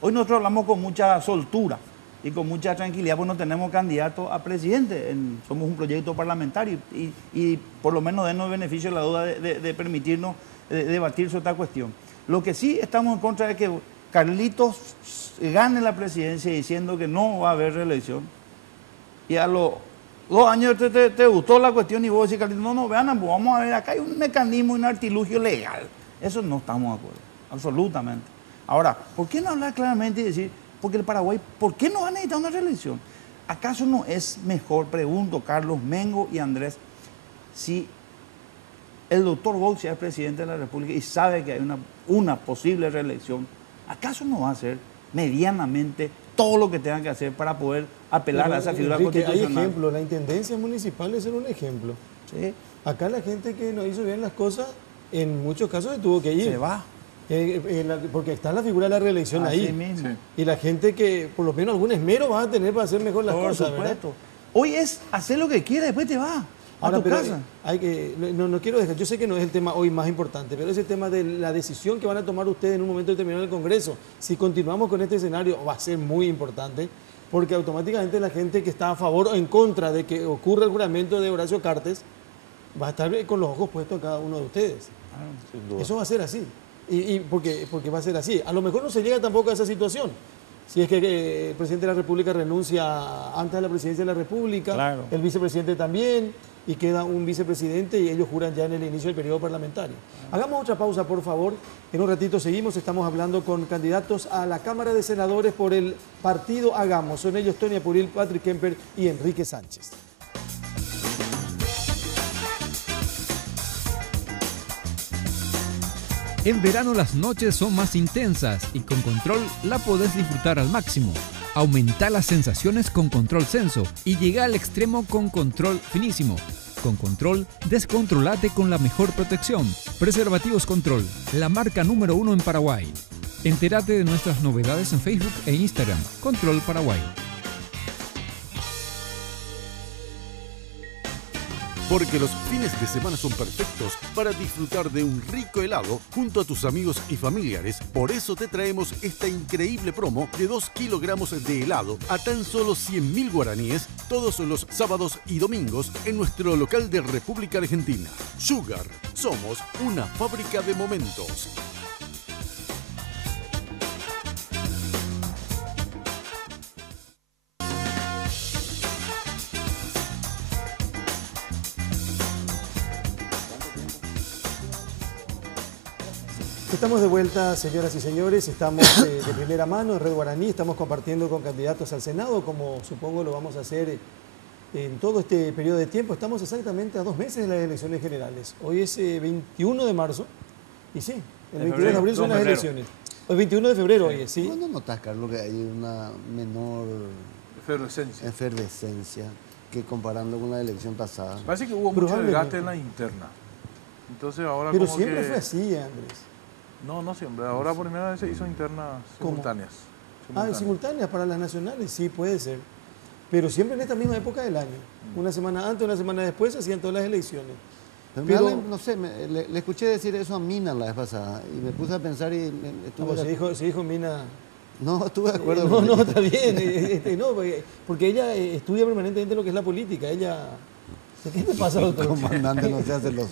Hoy nosotros hablamos con mucha soltura y con mucha tranquilidad, pues no tenemos candidato a presidente, somos un proyecto parlamentario y por lo menos denos beneficio de la duda de permitirnos debatir sobre esta cuestión. Lo que sí estamos en contra de que Carlitos gane la presidencia diciendo que no va a haber reelección, y a los 2 años te gustó la cuestión y vos decís, Carlitos, no, vean, pues vamos a ver, acá hay un mecanismo, un artilugio legal. Eso no estamos de acuerdo, absolutamente. Ahora, ¿por qué no hablar claramente y decir, porque el Paraguay, ¿por qué no va a necesitar una reelección? ¿Acaso no es mejor, pregunto, Carlos, Mengo y Andrés, si el doctor Bauxia es presidente de la República y sabe que hay una posible reelección, ¿acaso no va a hacer medianamente todo lo que tenga que hacer para poder apelar a esa figura constitucional. Hay ejemplos, la intendencia municipal es un ejemplo. Sí. Acá la gente que no hizo bien las cosas, en muchos casos se tuvo que ir. Se va. Porque está la figura de la reelección Así ahí. mismo. Y la gente que por lo menos algún esmero va a tener para hacer mejor las Por cosas, supuesto. ¿verdad? Hoy es hacer lo que quieras, después te vas a Ahora, tu pero casa. no quiero dejar, yo sé que no es el tema hoy más importante, pero es el tema de la decisión que van a tomar ustedes en un momento determinado en el Congreso. Si continuamos con este escenario va a ser muy importante, porque automáticamente la gente que está a favor o en contra de que ocurra el juramento de Horacio Cartes va a estar con los ojos puestos en cada uno de ustedes. Sin duda. Eso va a ser así, porque va a ser así. A lo mejor no se llega tampoco a esa situación. Si es que el presidente de la República renuncia antes de la presidencia de la República, Claro. el vicepresidente también, y queda un vicepresidente y ellos juran ya en el inicio del periodo parlamentario. Hagamos otra pausa, por favor. En un ratito seguimos, estamos hablando con candidatos a la Cámara de Senadores por el partido Hagamos. Son ellos Tonia Puril, Patrick Kemper y Enrique Sánchez. En verano las noches son más intensas y con Control la podés disfrutar al máximo. Aumenta las sensaciones con Control Senso y llega al extremo con Control Finísimo. Con Control, descontrolate con la mejor protección. Preservativos Control, la marca número 1 en Paraguay. Entérate de nuestras novedades en Facebook e Instagram. Control Paraguay. Porque los fines de semana son perfectos para disfrutar de un rico helado junto a tus amigos y familiares. Por eso te traemos esta increíble promo de 2 kilogramos de helado a tan solo 100.000 guaraníes todos los sábados y domingos en nuestro local de República Argentina. Sugar, somos una fábrica de momentos. Estamos de vuelta, señoras y señores, estamos de primera mano en Red Guaraní, estamos compartiendo con candidatos al Senado, como supongo lo vamos a hacer en todo este periodo de tiempo. Estamos exactamente a 2 meses de las elecciones generales. Hoy es 21 de marzo, y sí, el 21 de abril son las elecciones. El 21 de febrero hoy es, sí. ¿No notas, Carlos, que hay una menor efervescencia que comparando con la elección pasada? Parece que hubo mucho desgaste en la interna. Entonces ahora Pero como siempre que... fue así, Andrés. No siempre. Ahora por primera vez se hizo internas simultáneas. Simultáneas para las nacionales, sí, puede ser. Pero siempre en esta misma época del año. Una semana antes, una semana después, se hacían todas las elecciones. Pero no sé, le escuché decir eso a Mina la vez pasada y me puse a pensar y se dijo Mina... No, estuve de acuerdo. No, está bien. Porque ella estudia permanentemente lo que es la política. Ella... ¿Qué te pasa, doctor? Comandante, no se celoso.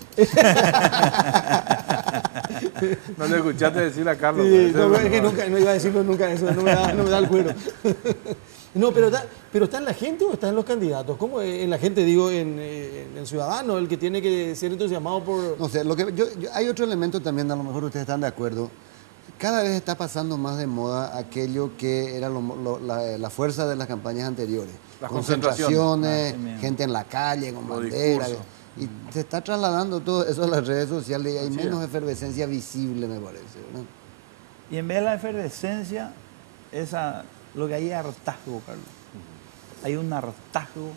No le escuchaste decir a Carlos. Sí, es que no iba a decirlo nunca, eso no me da el cuero. No, pero ¿está en la gente o está en los candidatos? ¿Cómo en la gente, digo, en el ciudadano, el que tiene que ser entusiasmado por...? No sé, hay otro elemento también, a lo mejor ustedes están de acuerdo. Cada vez está pasando más de moda aquello que era la fuerza de las campañas anteriores. Las concentraciones, gente en la calle con bandera. Y se está trasladando todo eso a las redes sociales y hay menos efervescencia visible, me parece, ¿verdad? Y en vez de la efervescencia, lo que hay es hartazgo, Carlos. Hay un hartazgo,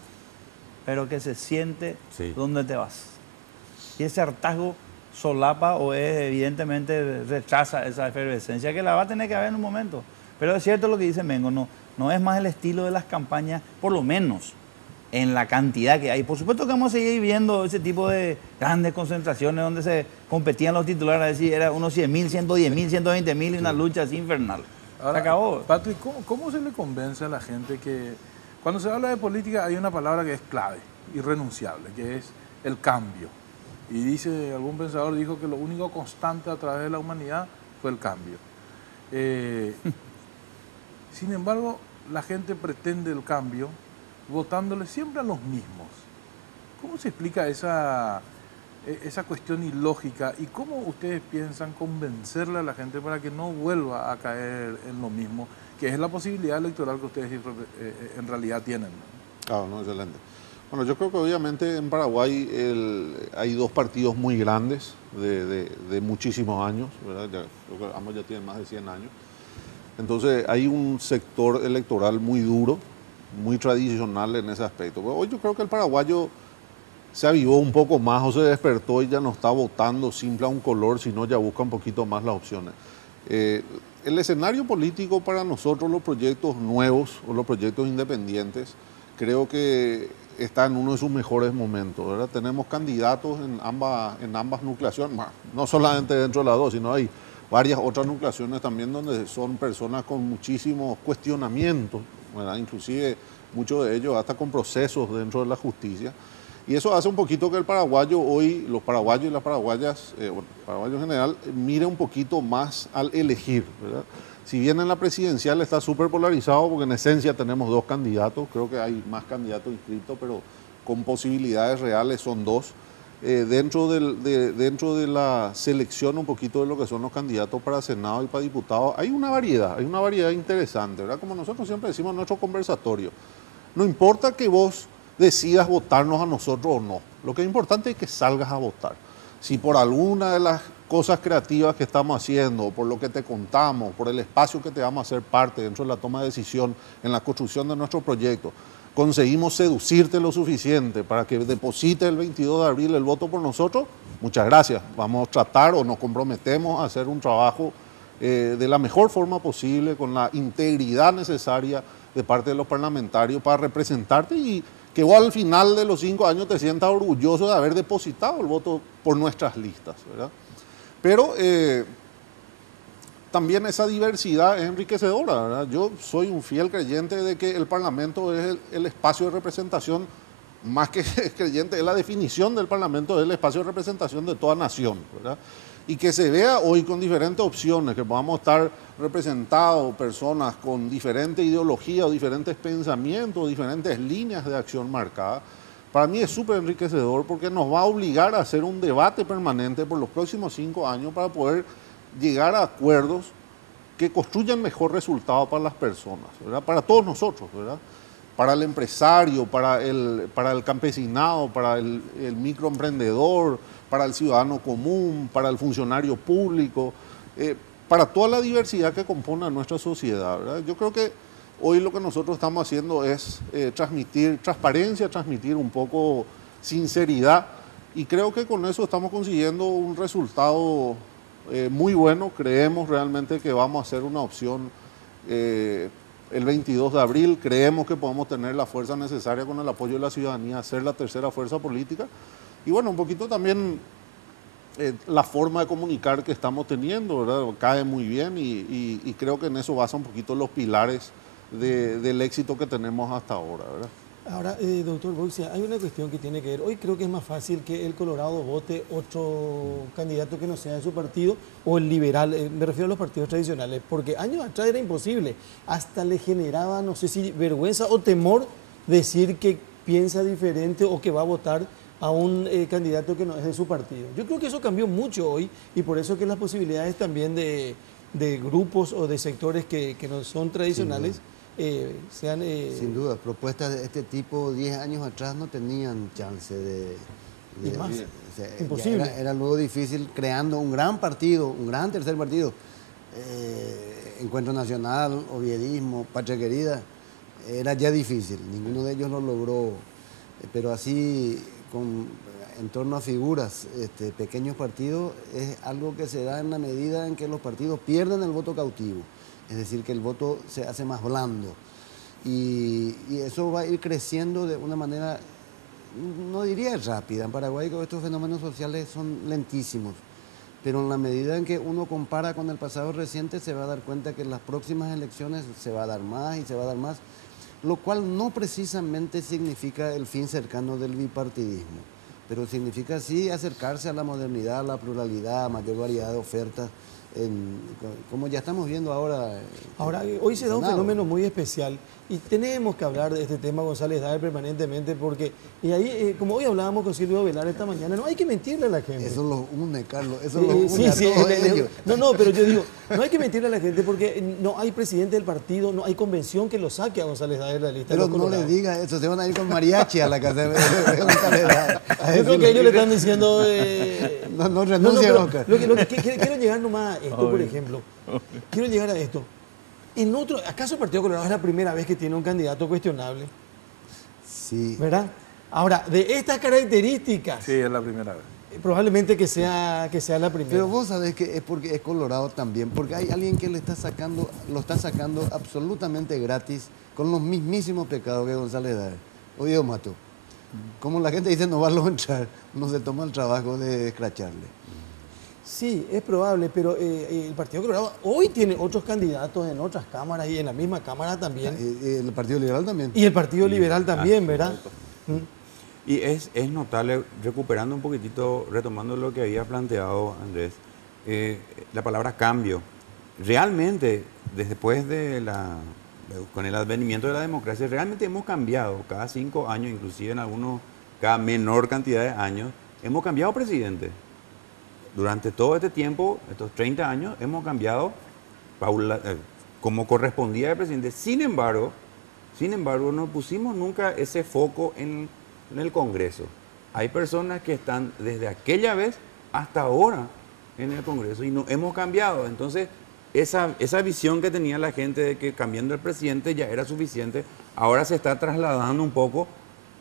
pero que se siente donde te vas. Y ese hartazgo solapa o evidentemente rechaza esa efervescencia que la va a tener que haber en un momento. Pero es cierto lo que dice Mengo, no es más el estilo de las campañas, por lo menos en la cantidad que hay. Por supuesto que vamos a seguir viendo ese tipo de grandes concentraciones donde se competían los titulares, es decir, era unos 100.000, 110.000, 120.000 y una lucha así infernal. Ahora, se acabó. Patrick, ¿cómo se le convence a la gente que cuando se habla de política hay una palabra que es clave, irrenunciable, que es el cambio? Y dice, algún pensador dijo que lo único constante a través de la humanidad fue el cambio. Sin embargo, la gente pretende el cambio votándole siempre a los mismos. ¿Cómo se explica esa cuestión ilógica y cómo ustedes piensan convencerle a la gente para que no vuelva a caer en lo mismo, que es la posibilidad electoral que ustedes en realidad tienen? Claro, no, excelente. Bueno, yo creo que obviamente en Paraguay hay 2 partidos muy grandes de muchísimos años, ¿verdad? Creo que ambos ya tienen más de 100 años. Entonces hay un sector electoral muy duro muy tradicional en ese aspecto. Pero hoy yo creo que el paraguayo se avivó un poco más o se despertó y ya no está votando simple a un color, sino ya busca un poquito más las opciones. El escenario político para nosotros, los proyectos nuevos o los proyectos independientes, creo que está en uno de sus mejores momentos, ¿verdad? Tenemos candidatos en ambas nucleaciones, no solamente dentro de las dos, sino hay varias otras nucleaciones también donde son personas con muchísimos cuestionamientos, ¿verdad? Inclusive muchos de ellos hasta con procesos dentro de la justicia. Y eso hace un poquito que el paraguayo hoy, los paraguayos y las paraguayas, el paraguayo en general, mire un poquito más al elegir, ¿verdad? Si bien en la presidencial está súper polarizado, porque en esencia tenemos dos candidatos, creo que hay más candidatos inscritos, pero con posibilidades reales son dos. Dentro de la selección un poquito de lo que son los candidatos para Senado y para diputados, hay una variedad interesante, ¿verdad? Como nosotros siempre decimos en nuestro conversatorio, no importa que vos decidas votarnos a nosotros o no, lo que es importante es que salgas a votar. Si por alguna de las cosas creativas que estamos haciendo, por lo que te contamos, por el espacio que te vamos a hacer parte dentro de la toma de decisión en la construcción de nuestro proyecto, conseguimos seducirte lo suficiente para que deposites el 22 de abril el voto por nosotros, muchas gracias. Vamos a tratar o nos comprometemos a hacer un trabajo de la mejor forma posible, con la integridad necesaria de parte de los parlamentarios para representarte y que vos al final de los 5 años te sientas orgulloso de haber depositado el voto por nuestras listas, ¿verdad? Pero también esa diversidad es enriquecedora, ¿verdad? Yo soy un fiel creyente de que el Parlamento es el espacio de representación, más que creyente, es la definición del Parlamento, es el espacio de representación de toda nación, ¿verdad? Y que se vea hoy con diferentes opciones, que podamos estar representados personas con diferente ideología o diferentes pensamientos, diferentes líneas de acción marcadas, para mí es súper enriquecedor porque nos va a obligar a hacer un debate permanente por los próximos 5 años para poder llegar a acuerdos que construyan mejor resultado para las personas, ¿verdad? Para todos nosotros, ¿verdad? Para el empresario, para el campesinado, para el microemprendedor, para el ciudadano común, para el funcionario público, para toda la diversidad que compone a nuestra sociedad, ¿verdad? Yo creo que hoy lo que nosotros estamos haciendo es transmitir transparencia, transmitir un poco sinceridad, y creo que con eso estamos consiguiendo un resultado muy bueno. Creemos realmente que vamos a hacer una opción el 22 de abril, creemos que podemos tener la fuerza necesaria con el apoyo de la ciudadanía, ser la tercera fuerza política. Y bueno, un poquito también la forma de comunicar que estamos teniendo, ¿verdad? Cae muy bien y creo que en eso basa un poquito los pilares del éxito que tenemos hasta ahora, ¿verdad? Ahora, doctor Boixia, hay una cuestión que tiene que ver. Hoy creo que es más fácil que el Colorado vote otro candidato que no sea de su partido o el liberal, me refiero a los partidos tradicionales, porque años atrás era imposible. Hasta le generaba, no sé si vergüenza o temor decir que piensa diferente o que va a votar a un candidato que no es de su partido. Yo creo que eso cambió mucho hoy y por eso que las posibilidades también de grupos o de sectores que no son tradicionales sean... Sin duda, propuestas de este tipo 10 años atrás no tenían chance de más, o sea, imposible. Era luego difícil creando un gran partido, un gran tercer partido, Encuentro Nacional, Oviedismo, Patria Querida, era ya difícil, ninguno de ellos lo logró, pero así en torno a figuras, pequeños partidos, es algo que se da en la medida en que los partidos pierden el voto cautivo, es decir, que el voto se hace más blando. Y eso va a ir creciendo de una manera, no diría rápida. En Paraguay estos fenómenos sociales son lentísimos, pero en la medida en que uno compara con el pasado reciente se va a dar cuenta que en las próximas elecciones se va a dar más y se va a dar más, lo cual no precisamente significa el fin cercano del bipartidismo, pero significa sí acercarse a la modernidad, a la pluralidad, a mayor variedad de ofertas, como ya estamos viendo ahora. Ahora, hoy se da un fenómeno muy especial y tenemos que hablar de este tema, González Daer, permanentemente, porque y ahí, como hoy hablábamos con Silvio Velar esta mañana, no hay que mentirle a la gente. Eso lo une, Carlos, eso lo une a todos ellos. No, pero yo digo, no hay que mentirle a la gente porque no hay presidente del partido, no hay convención que lo saque a González Daer de la lista. Pero no le diga eso, se van a ir con mariachi a la casa de González Daer. Yo creo que ellos le están diciendo... no renuncia, Oscar. Lo que quiero llegar nomás a esto, por ejemplo. Quiero llegar a esto. ¿Acaso el Partido Colorado es la primera vez que tiene un candidato cuestionable? Sí. ¿Verdad? Ahora, de estas características, Sí, es la primera vez. probablemente que sea la primera. Pero vos sabés que es porque es Colorado también, porque hay alguien que lo está sacando absolutamente gratis con los mismísimos pecados que González Daer. Oye, Mato, como la gente dice no va a entrar, no se toma el trabajo de escracharle. Sí, es probable, pero el Partido Colorado hoy tiene otros candidatos en otras cámaras y en la misma cámara también. El Partido Liberal también. Y el Partido Liberal también, ¿verdad? Y es notable, recuperando un poquitito, retomando lo que había planteado Andrés, la palabra cambio. Realmente, después con el advenimiento de la democracia, realmente hemos cambiado cada 5 años, inclusive en algunos, cada menor cantidad de años, hemos cambiado presidente. Durante todo este tiempo, estos 30 años, hemos cambiado como correspondía al presidente. Sin embargo, no pusimos nunca ese foco en el Congreso. Hay personas que están desde aquella vez hasta ahora en el Congreso y no hemos cambiado. Entonces, esa visión que tenía la gente de que cambiando el presidente ya era suficiente, ahora se está trasladando un poco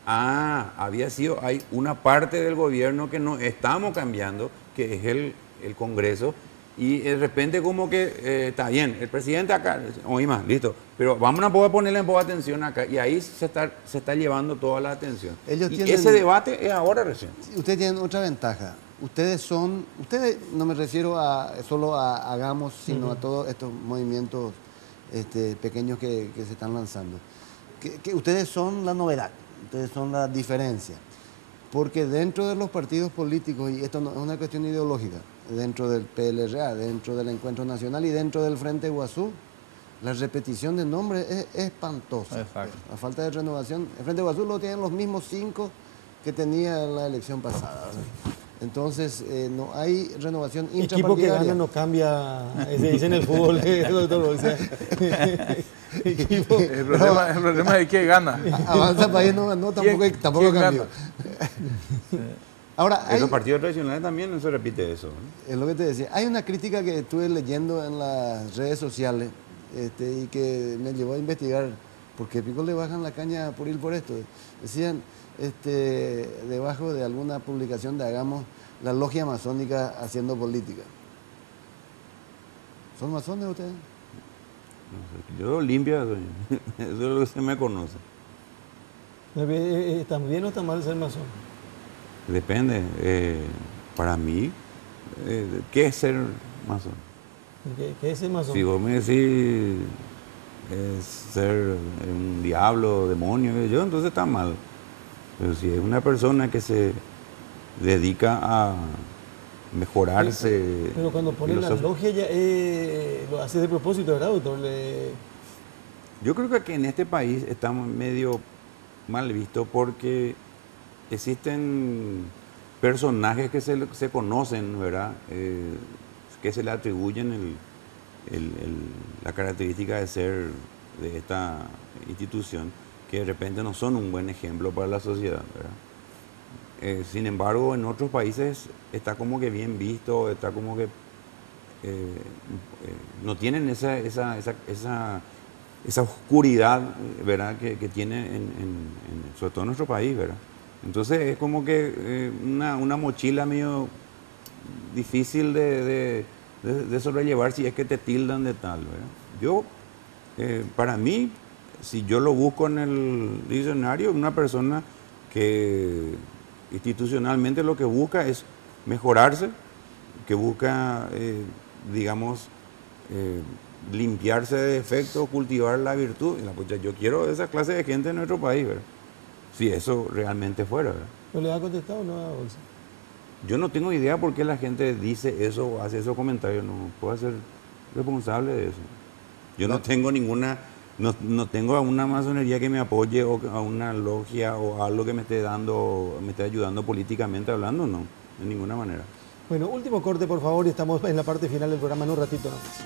hay una parte del gobierno que no estamos cambiando, que es el Congreso, y de repente como que está bien, el presidente acá, oye más, listo, pero vamos a poder ponerle un poco de atención acá, y ahí se está llevando toda la atención. Ese debate es ahora recién. Ustedes tienen otra ventaja. Ustedes, no me refiero solo a Hagamos, sino a todos estos movimientos pequeños que se están lanzando. Que ustedes son la novedad, ustedes son la diferencia. Porque dentro de los partidos políticos, y esto no es una cuestión ideológica, dentro del PLRA, dentro del Encuentro Nacional y dentro del Frente Guazú, la repetición de nombres es espantosa. Exacto. La falta de renovación. El Frente Guazú lo tienen los mismos 5 que tenía en la elección pasada, ¿verdad? Entonces, no hay renovación intrapartidaria. Equipo que gana no cambia, se dice en el fútbol, doctor. O sea, el problema es que gana. Avanza País no ganó, tampoco cambió. Ahora, en los partidos tradicionales también no se repite eso, ¿no? Es lo que te decía. Hay una crítica que estuve leyendo en las redes sociales y que me llevó a investigar por qué pico le bajan la caña por ir por esto. Decían, debajo de alguna publicación de Hagamos, la logia masónica haciendo política. ¿Son masones ustedes? No sé, yo limpia soy. Eso es lo que se me conoce. ¿Está bien o está mal ser masón? Depende. Para mí, ¿qué es ser masón? ¿Qué es ser masón? Si vos me decís es ser un diablo, demonio, entonces está mal. Pero si es una persona que se dedica a mejorarse... Pero cuando pone la logia ya lo hace de propósito, ¿verdad, doctor? Yo creo que aquí en este país estamos medio mal vistos porque existen personajes que se conocen, ¿verdad? Que se le atribuyen la característica de ser de esta institución, que de repente no son un buen ejemplo para la sociedad, ¿verdad? Sin embargo, en otros países está como que bien visto, está como que no tienen esa oscuridad, ¿verdad? Que tiene sobre todo en nuestro país, ¿verdad? Entonces es como que una mochila medio difícil de sobrellevar si es que te tildan de tal, ¿verdad? Yo, para mí, si yo lo busco en el diccionario, una persona que institucionalmente lo que busca es mejorarse, que busca, digamos, limpiarse de defectos, cultivar la virtud. Pues yo quiero esa clase de gente en nuestro país, ¿verdad? Si eso realmente fuera, ¿verdad? ¿No le ha contestado o no a Bolsa? Yo no tengo idea por qué la gente dice eso o hace esos comentarios, no puedo ser responsable de eso. Yo no tengo ninguna... No tengo a una masonería que me apoye o a una logia o algo que me esté ayudando políticamente hablando, no, de ninguna manera. Bueno, último corte, por favor, y estamos en la parte final del programa en un ratito nomás.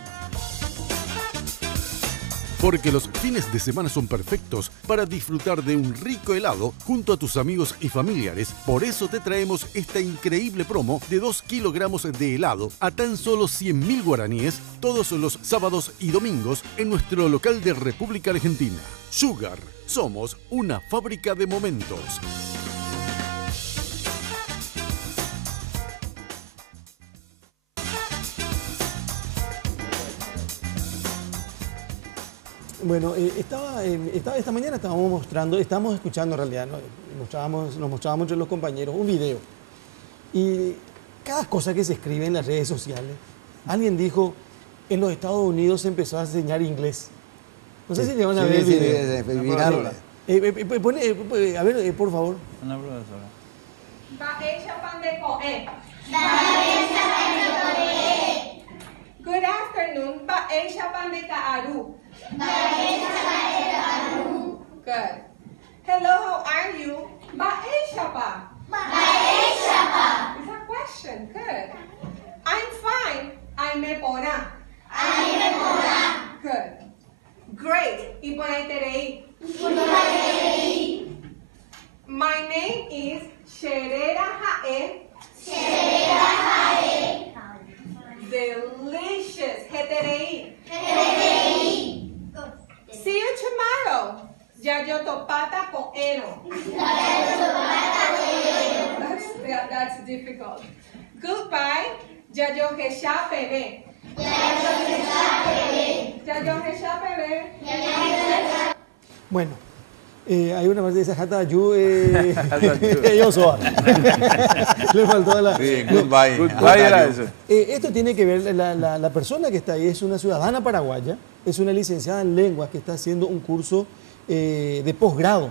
Porque los fines de semana son perfectos para disfrutar de un rico helado junto a tus amigos y familiares. Por eso te traemos esta increíble promo de 2 kilogramos de helado a tan solo 100.000 guaraníes todos los sábados y domingos en nuestro local de República Argentina. Sugar, somos una fábrica de momentos. Bueno, esta mañana estábamos escuchando en realidad, ¿no? Nos mostrábamos entre los compañeros un video. Y cada cosa que se escribe en las redes sociales, alguien dijo, en los Estados Unidos se empezó a enseñar inglés. No sé si llevan a ver el video. Viral. A ver, por favor. Una profesora. Good afternoon, Baesha Pandekaaru. Good. Hello, how are you? Baesha pa. It's a question. Good. I'm fine. I'm Epona. Good. Great. Iponaiterei. My name is Sherera Hae. Delicious. Heterei. See you tomorrow. Yayotopata poeno. That's difficult. Goodbye. Yayohesha bebe. Bueno, hay una parte de esa jata yu, yo soy. Le faltó la. Sí, goodbye. Goodbye era eso. Esto tiene que ver, la persona que está ahí es una ciudadana paraguaya, es una licenciada en lenguas que está haciendo un curso de posgrado,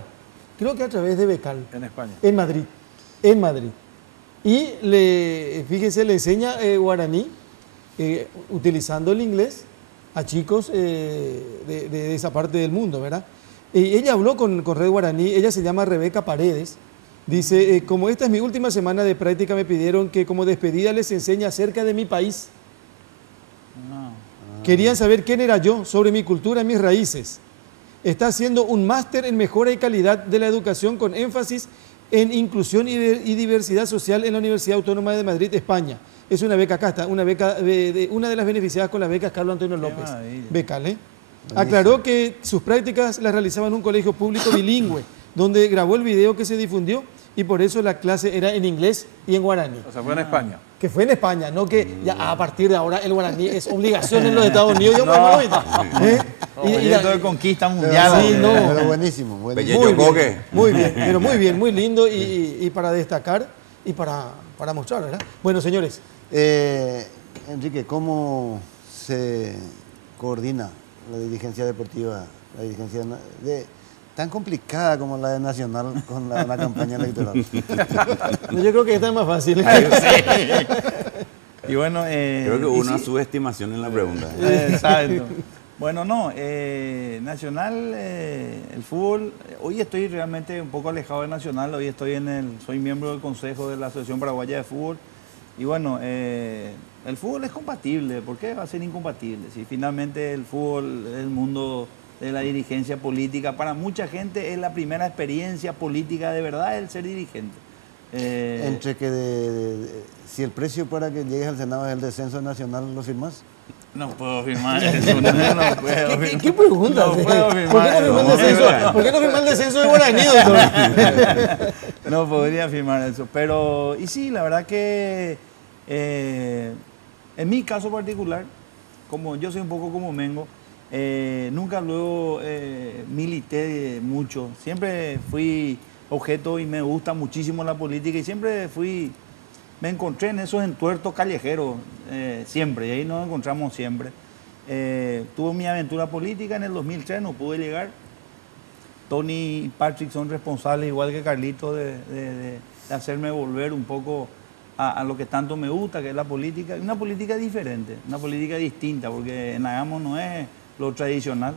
creo que a través de Becal. En España. En Madrid. Y fíjense, le enseña guaraní utilizando el inglés a chicos de esa parte del mundo, ¿verdad? Ella habló con Red Guaraní, ella se llama Rebeca Paredes. Dice, como esta es mi última semana de práctica, me pidieron que como despedida les enseñe acerca de mi país. Querían saber quién era yo, sobre mi cultura y mis raíces. Está haciendo un máster en mejora y calidad de la educación con énfasis en inclusión y diversidad social en la Universidad Autónoma de Madrid, España. Es una beca, acá está, una beca de una de las beneficiadas con las becas Carlos Antonio López. Becal, ¿eh? Aclaró que sus prácticas las realizaba en un colegio público bilingüe, donde grabó el video que se difundió y por eso la clase era en inglés y en guaraní. O sea, fue en España. Que fue en España, no que ya a partir de ahora el guaraní es obligación en los Estados Unidos. Yo Proyecto de conquista mundial. Sí, no. Pero buenísimo. Muy bien, pero muy bien, muy lindo y para destacar y para mostrar, ¿verdad? Bueno, señores. Enrique, ¿cómo se coordina la dirigencia deportiva, la dirigencia tan complicada como la de Nacional con la campaña electoral? No, yo creo que esta es más fácil. Y bueno, creo que hubo una subestimación en la pregunta. Exacto. Bueno, no, Nacional, el fútbol, hoy estoy realmente un poco alejado de Nacional, hoy soy miembro del Consejo de la Asociación Paraguaya de Fútbol. Y bueno, el fútbol es compatible. ¿Por qué va a ser incompatible? Si finalmente el fútbol es el mundo de la dirigencia política, para mucha gente es la primera experiencia política de verdad el ser dirigente. Entre que si el precio para que llegues al Senado es el descenso nacional, ¿lo firmas? No puedo firmar eso. No puedo firmar. ¿Qué pregunta? No puedo firmar. ¿Por qué no firmar el descenso de Guaraní, doctor? No podría firmar eso. Pero, y sí, la verdad que en mi caso particular, como yo soy un poco como Mengo, nunca luego milité mucho. Siempre fui objeto y me gusta muchísimo la política y siempre me encontré en esos entuertos callejeros siempre, y ahí nos encontramos siempre. Tuve mi aventura política en el 2003, no pude llegar. Tony y Patrick son responsables, igual que Carlito, de hacerme volver un poco a lo que tanto me gusta, que es la política. Una política diferente, una política distinta, porque en Agamos no es lo tradicional.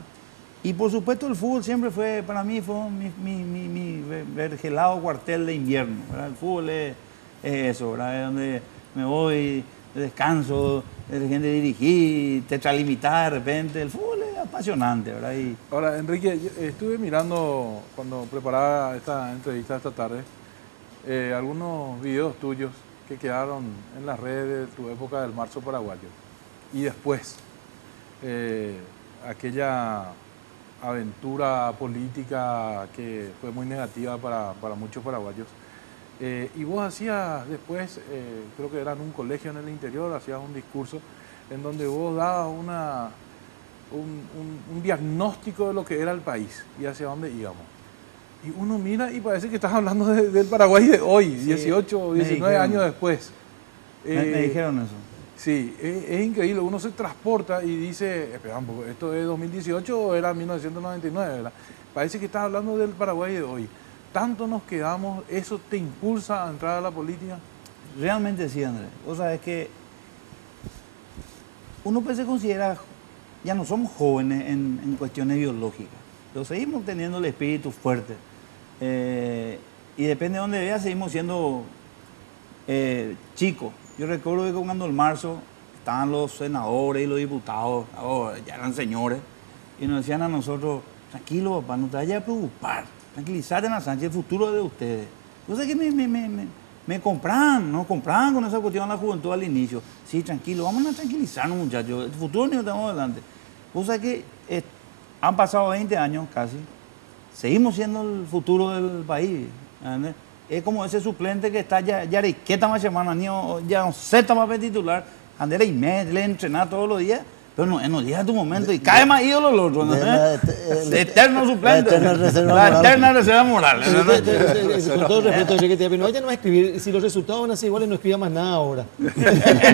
Y por supuesto el fútbol siempre fue, para mí, fue mi vergelado cuartel de invierno, ¿verdad? El fútbol es eso, ¿verdad? Es donde me voy, descanso, de gente dirigir, tetralimitada de repente. El fútbol es apasionante, ¿verdad? Y Ahora, Enrique, yo estuve mirando cuando preparaba esta entrevista esta tarde, algunos videos tuyos que quedaron en las redes de tu época del marzo paraguayo. Y después, aquella aventura política que fue muy negativa para muchos paraguayos. Y vos hacías después, creo que era en un colegio en el interior, hacías un discurso en donde vos dabas un diagnóstico de lo que era el país y hacia dónde íbamos. Y uno mira y parece que estás hablando del Paraguay de hoy, sí, 18 o 19 años después. me dijeron eso. Sí, es increíble. Uno se transporta y dice, espera un poco, ¿esto es 2018 o era 1999? ¿Verdad? Parece que estás hablando del Paraguay de hoy. Tanto nos quedamos, ¿eso te impulsa a entrar a la política? Realmente sí, Andrés. O sea, es que uno pues se considera, ya no somos jóvenes en cuestiones biológicas, pero seguimos teniendo el espíritu fuerte. Y depende de dónde veas, seguimos siendo chicos. Yo recuerdo que cuando en marzo estaban los senadores y los diputados, ya eran señores, y nos decían a nosotros, tranquilo papá, no te vayas a preocupar, tranquilízate en la Sánchez, el futuro es de ustedes. Entonces que me nos compraban con esa cuestión de la juventud al inicio. Sí, tranquilo, vamos a tranquilizarnos muchachos, el futuro ni lo tenemos adelante. O sea que han pasado 20 años casi, seguimos siendo el futuro del país. ¿Entiendes? Es como ese suplente que está ya Arequeta más semana, ya no sé, está más titular, Andera y le entrenar todos los días, pero no llega tu momento y cae más ídolo el otro, ¿no? Eterno suplente. La eterna reserva moral. Con todo respeto, Enrique, te no, ella no va a escribir, si los resultados van a ser iguales, no escriba más nada ahora.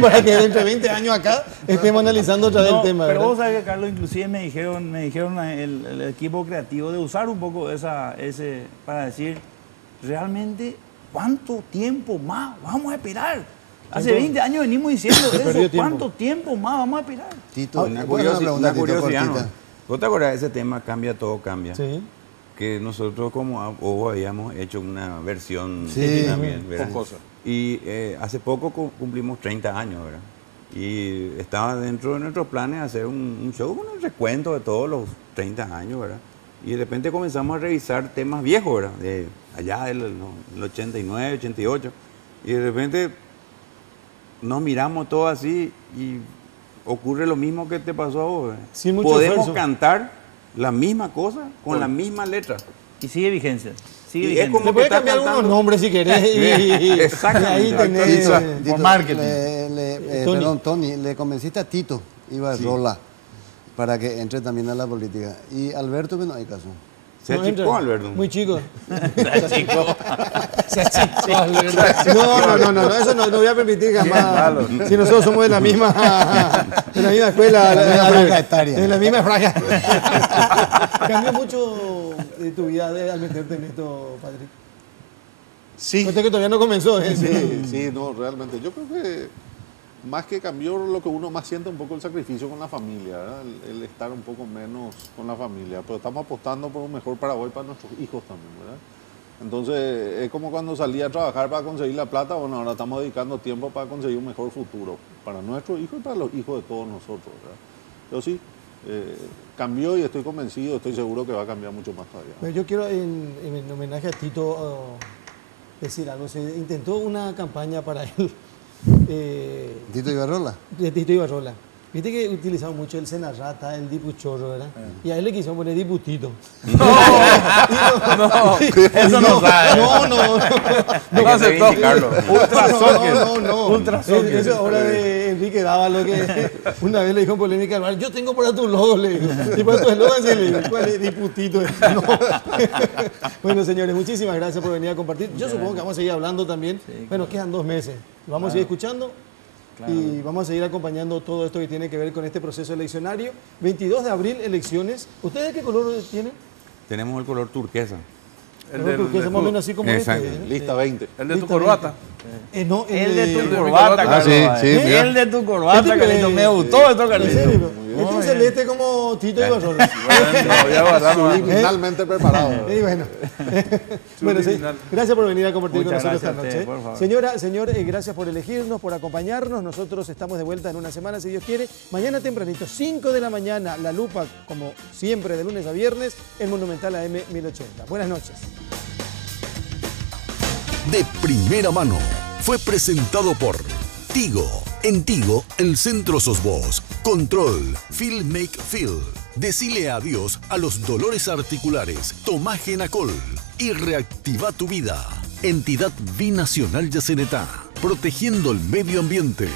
Para que dentro de 20 años acá estemos analizando otra vez el tema. Pero ¿verdad? vos sabés que, Carlos, inclusive me dijeron el equipo creativo de usar un poco ese para decir, realmente, ¿cuánto tiempo más vamos a esperar? Hace 20 años venimos diciendo eso, ¿cuánto tiempo más vamos a esperar? Tito, Una una curiosidad, ¿no? cortita. ¿Vos te acordás de ese tema Cambia Todo Cambia? Sí. Que nosotros como OVO habíamos hecho una versión Sí. también, ¿verdad? Jocosa. Y hace poco cumplimos 30 años, ¿verdad? Y estaba dentro de nuestros planes hacer un show con el recuento de todos los 30 años, ¿verdad? Y de repente comenzamos a revisar temas viejos, ¿verdad? De allá del 89, 88. Y de repente nos miramos todos así y ocurre lo mismo que te pasó a vos, ¿verdad? Sin mucho Podemos esfuerzo. cantar la misma cosa con la misma letra. Y sigue vigencia. Y es vigente. como Le que puedes está cambiar algunos cantando. nombres si querés. Y Exactamente. ahí tenés. Tito, Por marketing. Tony. Perdón, Tony, le convenciste a Tito Ibarrola para que entre también a la política. Y Alberto, que no hay caso. Se No achicó, entra. Alberto. Muy chico. Chico. Se achicó, Alberto. No, eso no voy a permitir jamás. Si nosotros somos de la misma escuela, De la misma franja etaria. de la misma franja. ¿Cambió mucho de tu vida al meterte en esto, Patrick? Sí. Cuenta que todavía no comenzó. ¿eh? Sí, no, realmente. Yo creo que más que cambió, lo que uno más siente un poco el sacrificio con la familia, ¿verdad? El estar un poco menos con la familia. Pero estamos apostando por un mejor Paraguay para nuestros hijos también, ¿verdad? Entonces, es como cuando salí a trabajar para conseguir la plata, bueno, ahora estamos dedicando tiempo para conseguir un mejor futuro para nuestros hijos y para los hijos de todos nosotros, ¿verdad? Pero sí, cambió y estoy convencido, estoy seguro que va a cambiar mucho más todavía. Pero yo quiero, en homenaje a Tito, decir algo. Se intentó una campaña para él. Tito Ibarrola. De Tito Ibarrola. Viste que utilizamos mucho el Senarrata, el Dipuchorro, ¿verdad? Y a él le quisieron poner Diputito. Eso no sabe. Hay que reivindicarlo. No. Eso ahora de Enrique Dávalo, que una vez le dijo en polémica al bar, yo tengo para tu logo, le dijo. Y para tu eslogan, sí, le dijo, ¿cuál es? Diputito. No. Bueno, señores, muchísimas gracias por venir a compartir. Yo supongo que vamos a seguir hablando también. Bueno, quedan 2 meses. Vamos a seguir escuchando. Y vamos a seguir acompañando todo esto que tiene que ver con este proceso eleccionario. 22 de abril, elecciones. ¿Ustedes qué color tienen? Tenemos el color turquesa. Porque es más o menos así como Exacto. este. Lista 20. El de tu Lista corbata. No, El de tu de mi corbata, corbata. Carlos. sí, mira. El de tu corbata, Este Carlito. Me gustó esto, ¿En Carlito. serio? Este es un celeste como Tito y Barrón. Subliminalmente preparado. Y bueno, bueno, sí, gracias por venir a compartir Muchas con nosotros esta gracias a noche. ustedes, por favor. Señora, señor, gracias por elegirnos, por acompañarnos. Nosotros estamos de vuelta en una semana, si Dios quiere. Mañana tempranito, 5 de la mañana, La Lupa, como siempre, de lunes a viernes, en Monumental AM 1080. Buenas noches. De primera mano fue presentado por Tigo. En Tigo, el centro sos vos. Control, Feel Make Feel. Decile adiós a los dolores articulares. Tomá Genacol y reactiva tu vida. Entidad Binacional Yacenetá, protegiendo el medio ambiente.